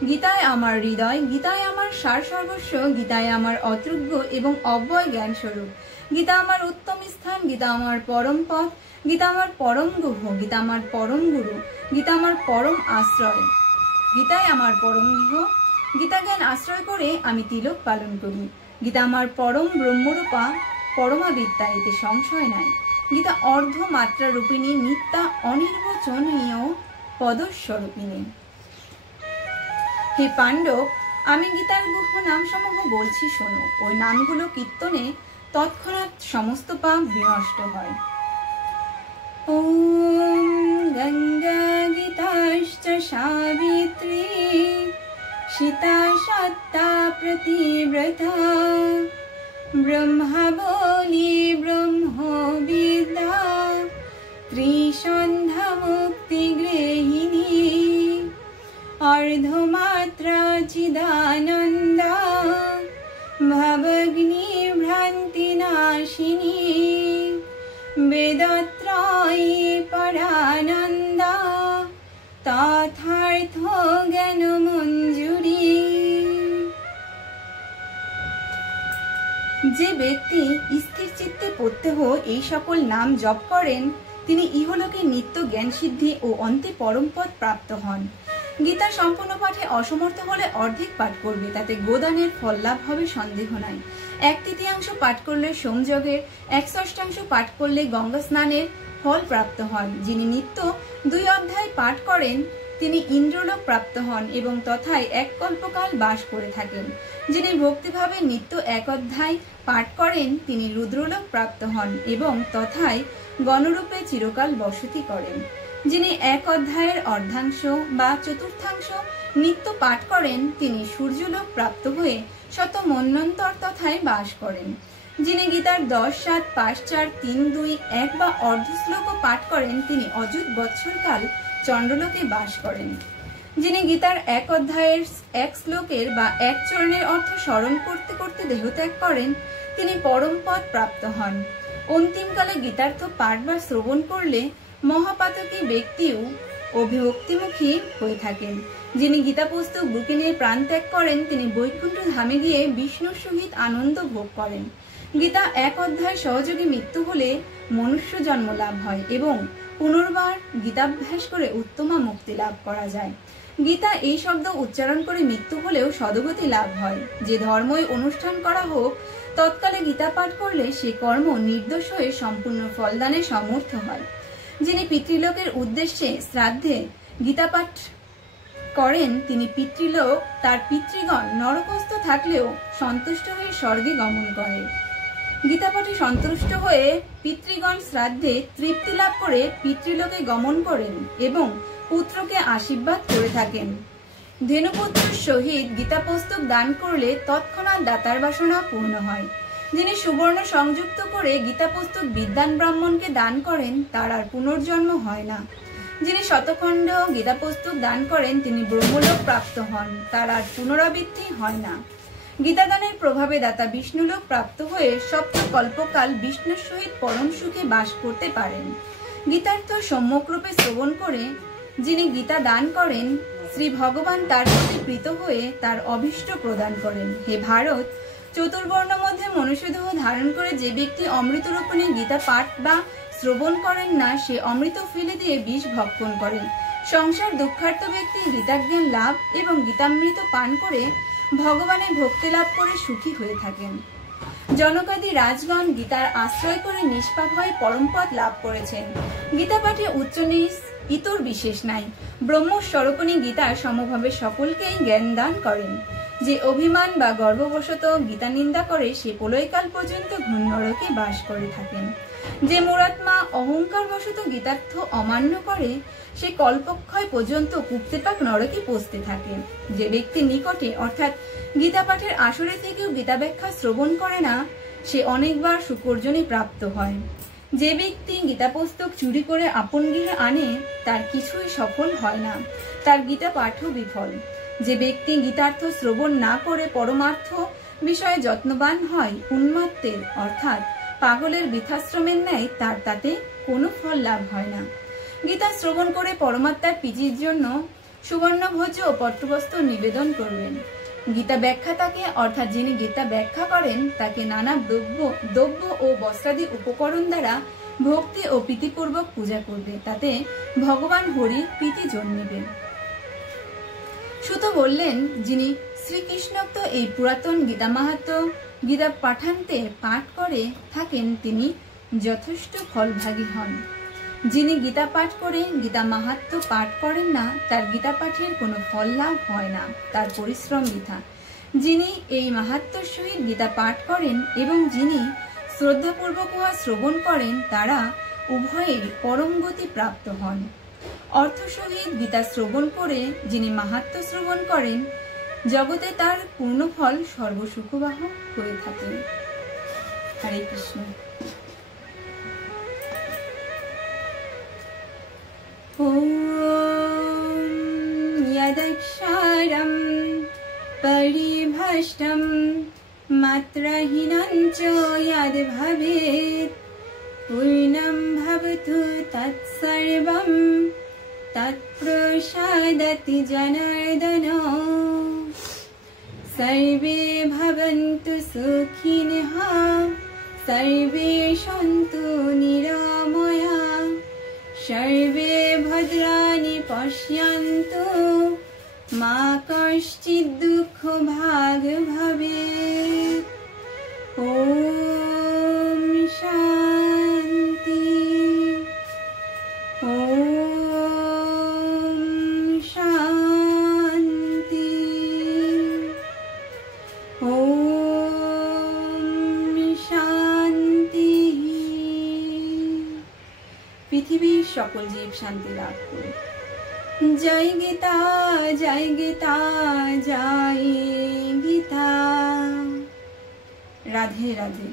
গীতায় আমার হৃদয়, গীতায় আমার সার সর্বস্ব, গীতায় আমার অতৃজ্ঞ এবং অব্যয় জ্ঞান স্বরূপ। গীতা আমার উত্তম স্থান, গীতা আমার পরম পথ, গীতা আমার পরম গুহ, গীতা আমার পরম গুরু, গীতা আমার পরম আশ্রয়, গীতায় আমার পরম গৃহ। গীতা জ্ঞান আশ্রয় করে আমি তিলক পালন করি। গীতা আমার পরম ব্রহ্মরূপা পরমা বিদ্যা, এতে সংশয় নাই। গীতা অর্ধ মাত্রা রূপিণী, নিত্যা অনির্বচনীয় পদস্বরূপিণী। হে পাণ্ডব, আমি গীতার গুহ নামসমূহ বলছি শোনো। ওই নামগুলো কীর্তনে তৎক্ষণাৎ সমস্ত পাপ বিনষ্ট হয়। ওম গঙ্গা গীতাশ্চ সাবিত্রী সীতা সত্তা প্রতিব্রতা ব্রহ্মা বলি ব্রহ্ম বিদ্যা ত্রিসন্ধ্যা মুক্তি গৃহিণী অর্ধমাত্রা চিদানন্দা ভবগ্নি ভ্রান্তি নাশিনী বেদত্রয়ী পরানন্দা তথার্থ জ্ঞান মঞ্জুরি। যে ব্যক্তি স্থির চিত্তে প্রত্যহ এই সকল নাম জপ করেন তিনি ইহলোকে নিত্য জ্ঞান সিদ্ধি ও অন্তে পরম পদ প্রাপ্ত হন। গীতা সম্পূর্ণ পাঠে অসমর্থ হলে অর্ধেক পাঠ করবে, তাতে গোদানের ফল লাভ হবে সন্দেহ নাই। 1/3 পাঠ করলে সোমযজ্ঞের, 1/6 পাঠ করলে গঙ্গা স্নানের ফল প্রাপ্ত হন। যিনি নিত্য 2 অধ্যায় পাঠ করেন তিনি ইন্দ্রলোক প্রাপ্ত হন এবং তথায় 1 কল্পকাল বাস করে থাকেন। যিনি ভক্তিভাবে নিত্য 1 অধ্যায় পাঠ করেন তিনি রুদ্রলোক প্রাপ্ত হন এবং তথায় গণরূপে চিরকাল বসতি করেন। যিনি 1 অধ্যায়ের অর্ধাংশ বা চতুর্থাংশ নিত্য পাঠ করেন তিনি সূর্যলোক প্রাপ্ত হয়ে শত মন্বন্তর তথায় বাস করেন। যিনি গীতার 10, 7, 5, 4, 3, 2, 1 বা অর্ধ শ্লোকও পাঠ করেন তিনি অযুত বৎসরকাল চন্দ্রলোকে বাস করেন। যিনি গীতার 1 অধ্যায়ের 1 শ্লোকের বা 1 চরণের অর্থ স্মরণ করতে করতে দেহত্যাগ করেন তিনি পরম পদ প্রাপ্ত হন। অন্তিমকালে গীতার্থ পাঠ বা শ্রবণ করলে মহাপাতকী ব্যক্তিও অভিভক্তিমুখী হয়ে থাকেন। যিনি গীতা পুস্তক বুকে নিয়ে প্রাণ ত্যাগ করেন তিনি বৈকুণ্ঠ ধামে গিয়ে বিষ্ণুর সহিত আনন্দ ভোগ করেন। গীতা এক অধ্যায় সহযোগে মৃত্যু হলে মনুষ্য জন্ম লাভ হয় এবং পুনর্বার গীতাভ্যাস করে উত্তমা মুক্তি লাভ করা যায়। গীতা এই শব্দ উচ্চারণ করে মৃত্যু হলেও সদ্গতি লাভ হয়। যে ধর্মই অনুষ্ঠান করা হোক, তৎকালে গীতা পাঠ করলে সে কর্ম নির্দোষ হয়ে সম্পূর্ণ ফলদানে সমর্থ হয়। যিনি পিতৃলোকের উদ্দেশ্যে শ্রাদ্ধে গীতা পাঠ করেন তিনি পিতৃলোক তার পিতৃগণ নরকস্থ থাকলেও সন্তুষ্ট হয়ে স্বর্গে গমন করে। গীতা পাঠে সন্তুষ্ট হয়ে পিতৃগণ শ্রাদ্ধে তৃপ্তি লাভ করে পিতৃলোকে গমন করেন এবং পুত্রকে আশীর্বাদ করে থাকেন। ধেনুপুত্রের সহিত গীতা পুস্তক দান করলে তৎক্ষণাৎ দাতার বাসনা পূর্ণ হয়। যিনি সুবর্ণ সংযুক্ত করে গীতা পুস্তক বিদ্বান ব্রাহ্মণকে দান করেন তার আর পুনর্জন্ম হয় না। যিনি শতখণ্ড গীতা পুস্তক দান করেন তিনি ব্রহ্মলোক প্রাপ্ত হন, তার আর পুনরাবৃত্তি হয় না। গীতাদানের প্রভাবে দাতা বিষ্ণুলোক প্রাপ্ত হয়ে সপ্ত কল্পকাল বিষ্ণুর সহিত পরম সুখে বাস করতে পারেন। গীতার্থ সম্যকরূপে শ্রবণ করে যিনি গীতা দান করেন শ্রী ভগবান তার প্রতি প্রীত হয়ে তার অভীষ্ট প্রদান করেন। হে ভারত, চতুর্বর্ণ মধ্যে মনুষ্যদেহ ধারণ করে যে ব্যক্তি অমৃতরূপিণী গীতা পাঠ বা শ্রবণ করেন না সে অমৃত ফেলে দিয়ে বিষ ভক্ষণ করেন। সংসার দুঃখার্ত ব্যক্তি গীতাজ্ঞান লাভ এবং গীতামৃত পান করে ভগবানের ভক্তি লাভ করে সুখী হয়ে থাকেন। জনকাদি রাজগণ গীতার আশ্রয় করে নিষ্পাপ হয়ে পরমপদ লাভ করেছেন। গীতা পাঠে উচ্চ নিচ ইতর বিশেষ নাই। ব্রহ্মস্বরূপিণী গীতার সমভাবে সকলকেই জ্ঞান দান করেন। যে অভিমান বা গর্ববশত গীতা নিন্দা করে সে প্রলয়কাল পর্যন্ত ঘোর নরকে বাস করে থাকেন। যে মুরাত্মা অহংকার বশত গীতার্থ অমান্য করে সে কল্পক্ষয় পর্যন্ত কুপ্তেপাক নরকে পৌঁছতে থাকে। যে ব্যক্তি নিকটে অর্থাৎ গীতা পাঠের আসরে থেকেও গীতা ব্যাখ্যা শ্রবণ করে না সে অনেকবার সুকর্জনী প্রাপ্ত হয়। যে ব্যক্তি গীতা পুস্তক চুরি করে আপন গৃহে আনে তার কিছুই সফল হয় না, তার গীতা পাঠও বিফল। যে ব্যক্তি গীতার্থ শ্রবণ না করে পরমার্থ বিষয়ে যত্নবান হয় উন্মত্তের অর্থাৎ পাগলের বৃথাশ্রমের ন্যায় তার তাতে কোনো ফল লাভ হয় না। গীতা শ্রবণ করে পরমাত্মার পিজির জন্য সুবর্ণভোজ্য ও পত্রবস্ত্র নিবেদন করবেন। গীতা ব্যাখ্যাতাকে অর্থাৎ যিনি গীতা ব্যাখ্যা করেন তাকে নানা দ্রব্য ও বস্ত্রাদি উপকরণ দ্বারা ভক্তি ও প্রীতিপূর্বক পূজা করবে, তাতে ভগবান হরির প্রীতি জন্মিবে। সুত বললেন, যিনি শ্রীকৃষ্ণোক্ত এই পুরাতন গীতা মাহাত্ম্য গীতা পাঠান্তে পাঠ করে থাকেন তিনি যথেষ্ট ফলভাগী হন। যিনি গীতা পাঠ করে গীতা মাহাত্ম্য পাঠ করেন না তার গীতা পাঠের কোনো ফল লাভ হয় না, তার পরিশ্রম বৃথা। যিনি এই মাহাত্ম্যের সহিত গীতা পাঠ করেন এবং যিনি শ্রদ্ধাপূর্বক উহা শ্রবণ করেন তারা উভয়ের পরম গতি প্রাপ্ত হন। অর্থ সহিত গীতা শ্রবণ করে যিনি মাহাত্ম্য শ্রবণ করেন জগতে তার পূর্ণ ফল সর্বসুখবাহ হয়ে থাকে। হরে কৃষ্ণ। ওম যদক্ষরম পরিভষ্টম মাত্রহীনং চ যদ ভবেৎ পূর্ণং ভবতু তৎসর্বং তৎপ্রসাদতি জনার্দন। सर्वे भवन्तु सुखिनः सर्वे सन्तु निरामयाः सर्वे भद्राणि पश्यन्तु मा कश्चित् दुःखभाग् भवेत्। ॐ शान्ति। ॐ शान्ति। পৃথিবীর সকল জীব শান্তি লাভ করুক। জয় গীতা, জয় গীতা, জয় গীতা। রাধে রাধে।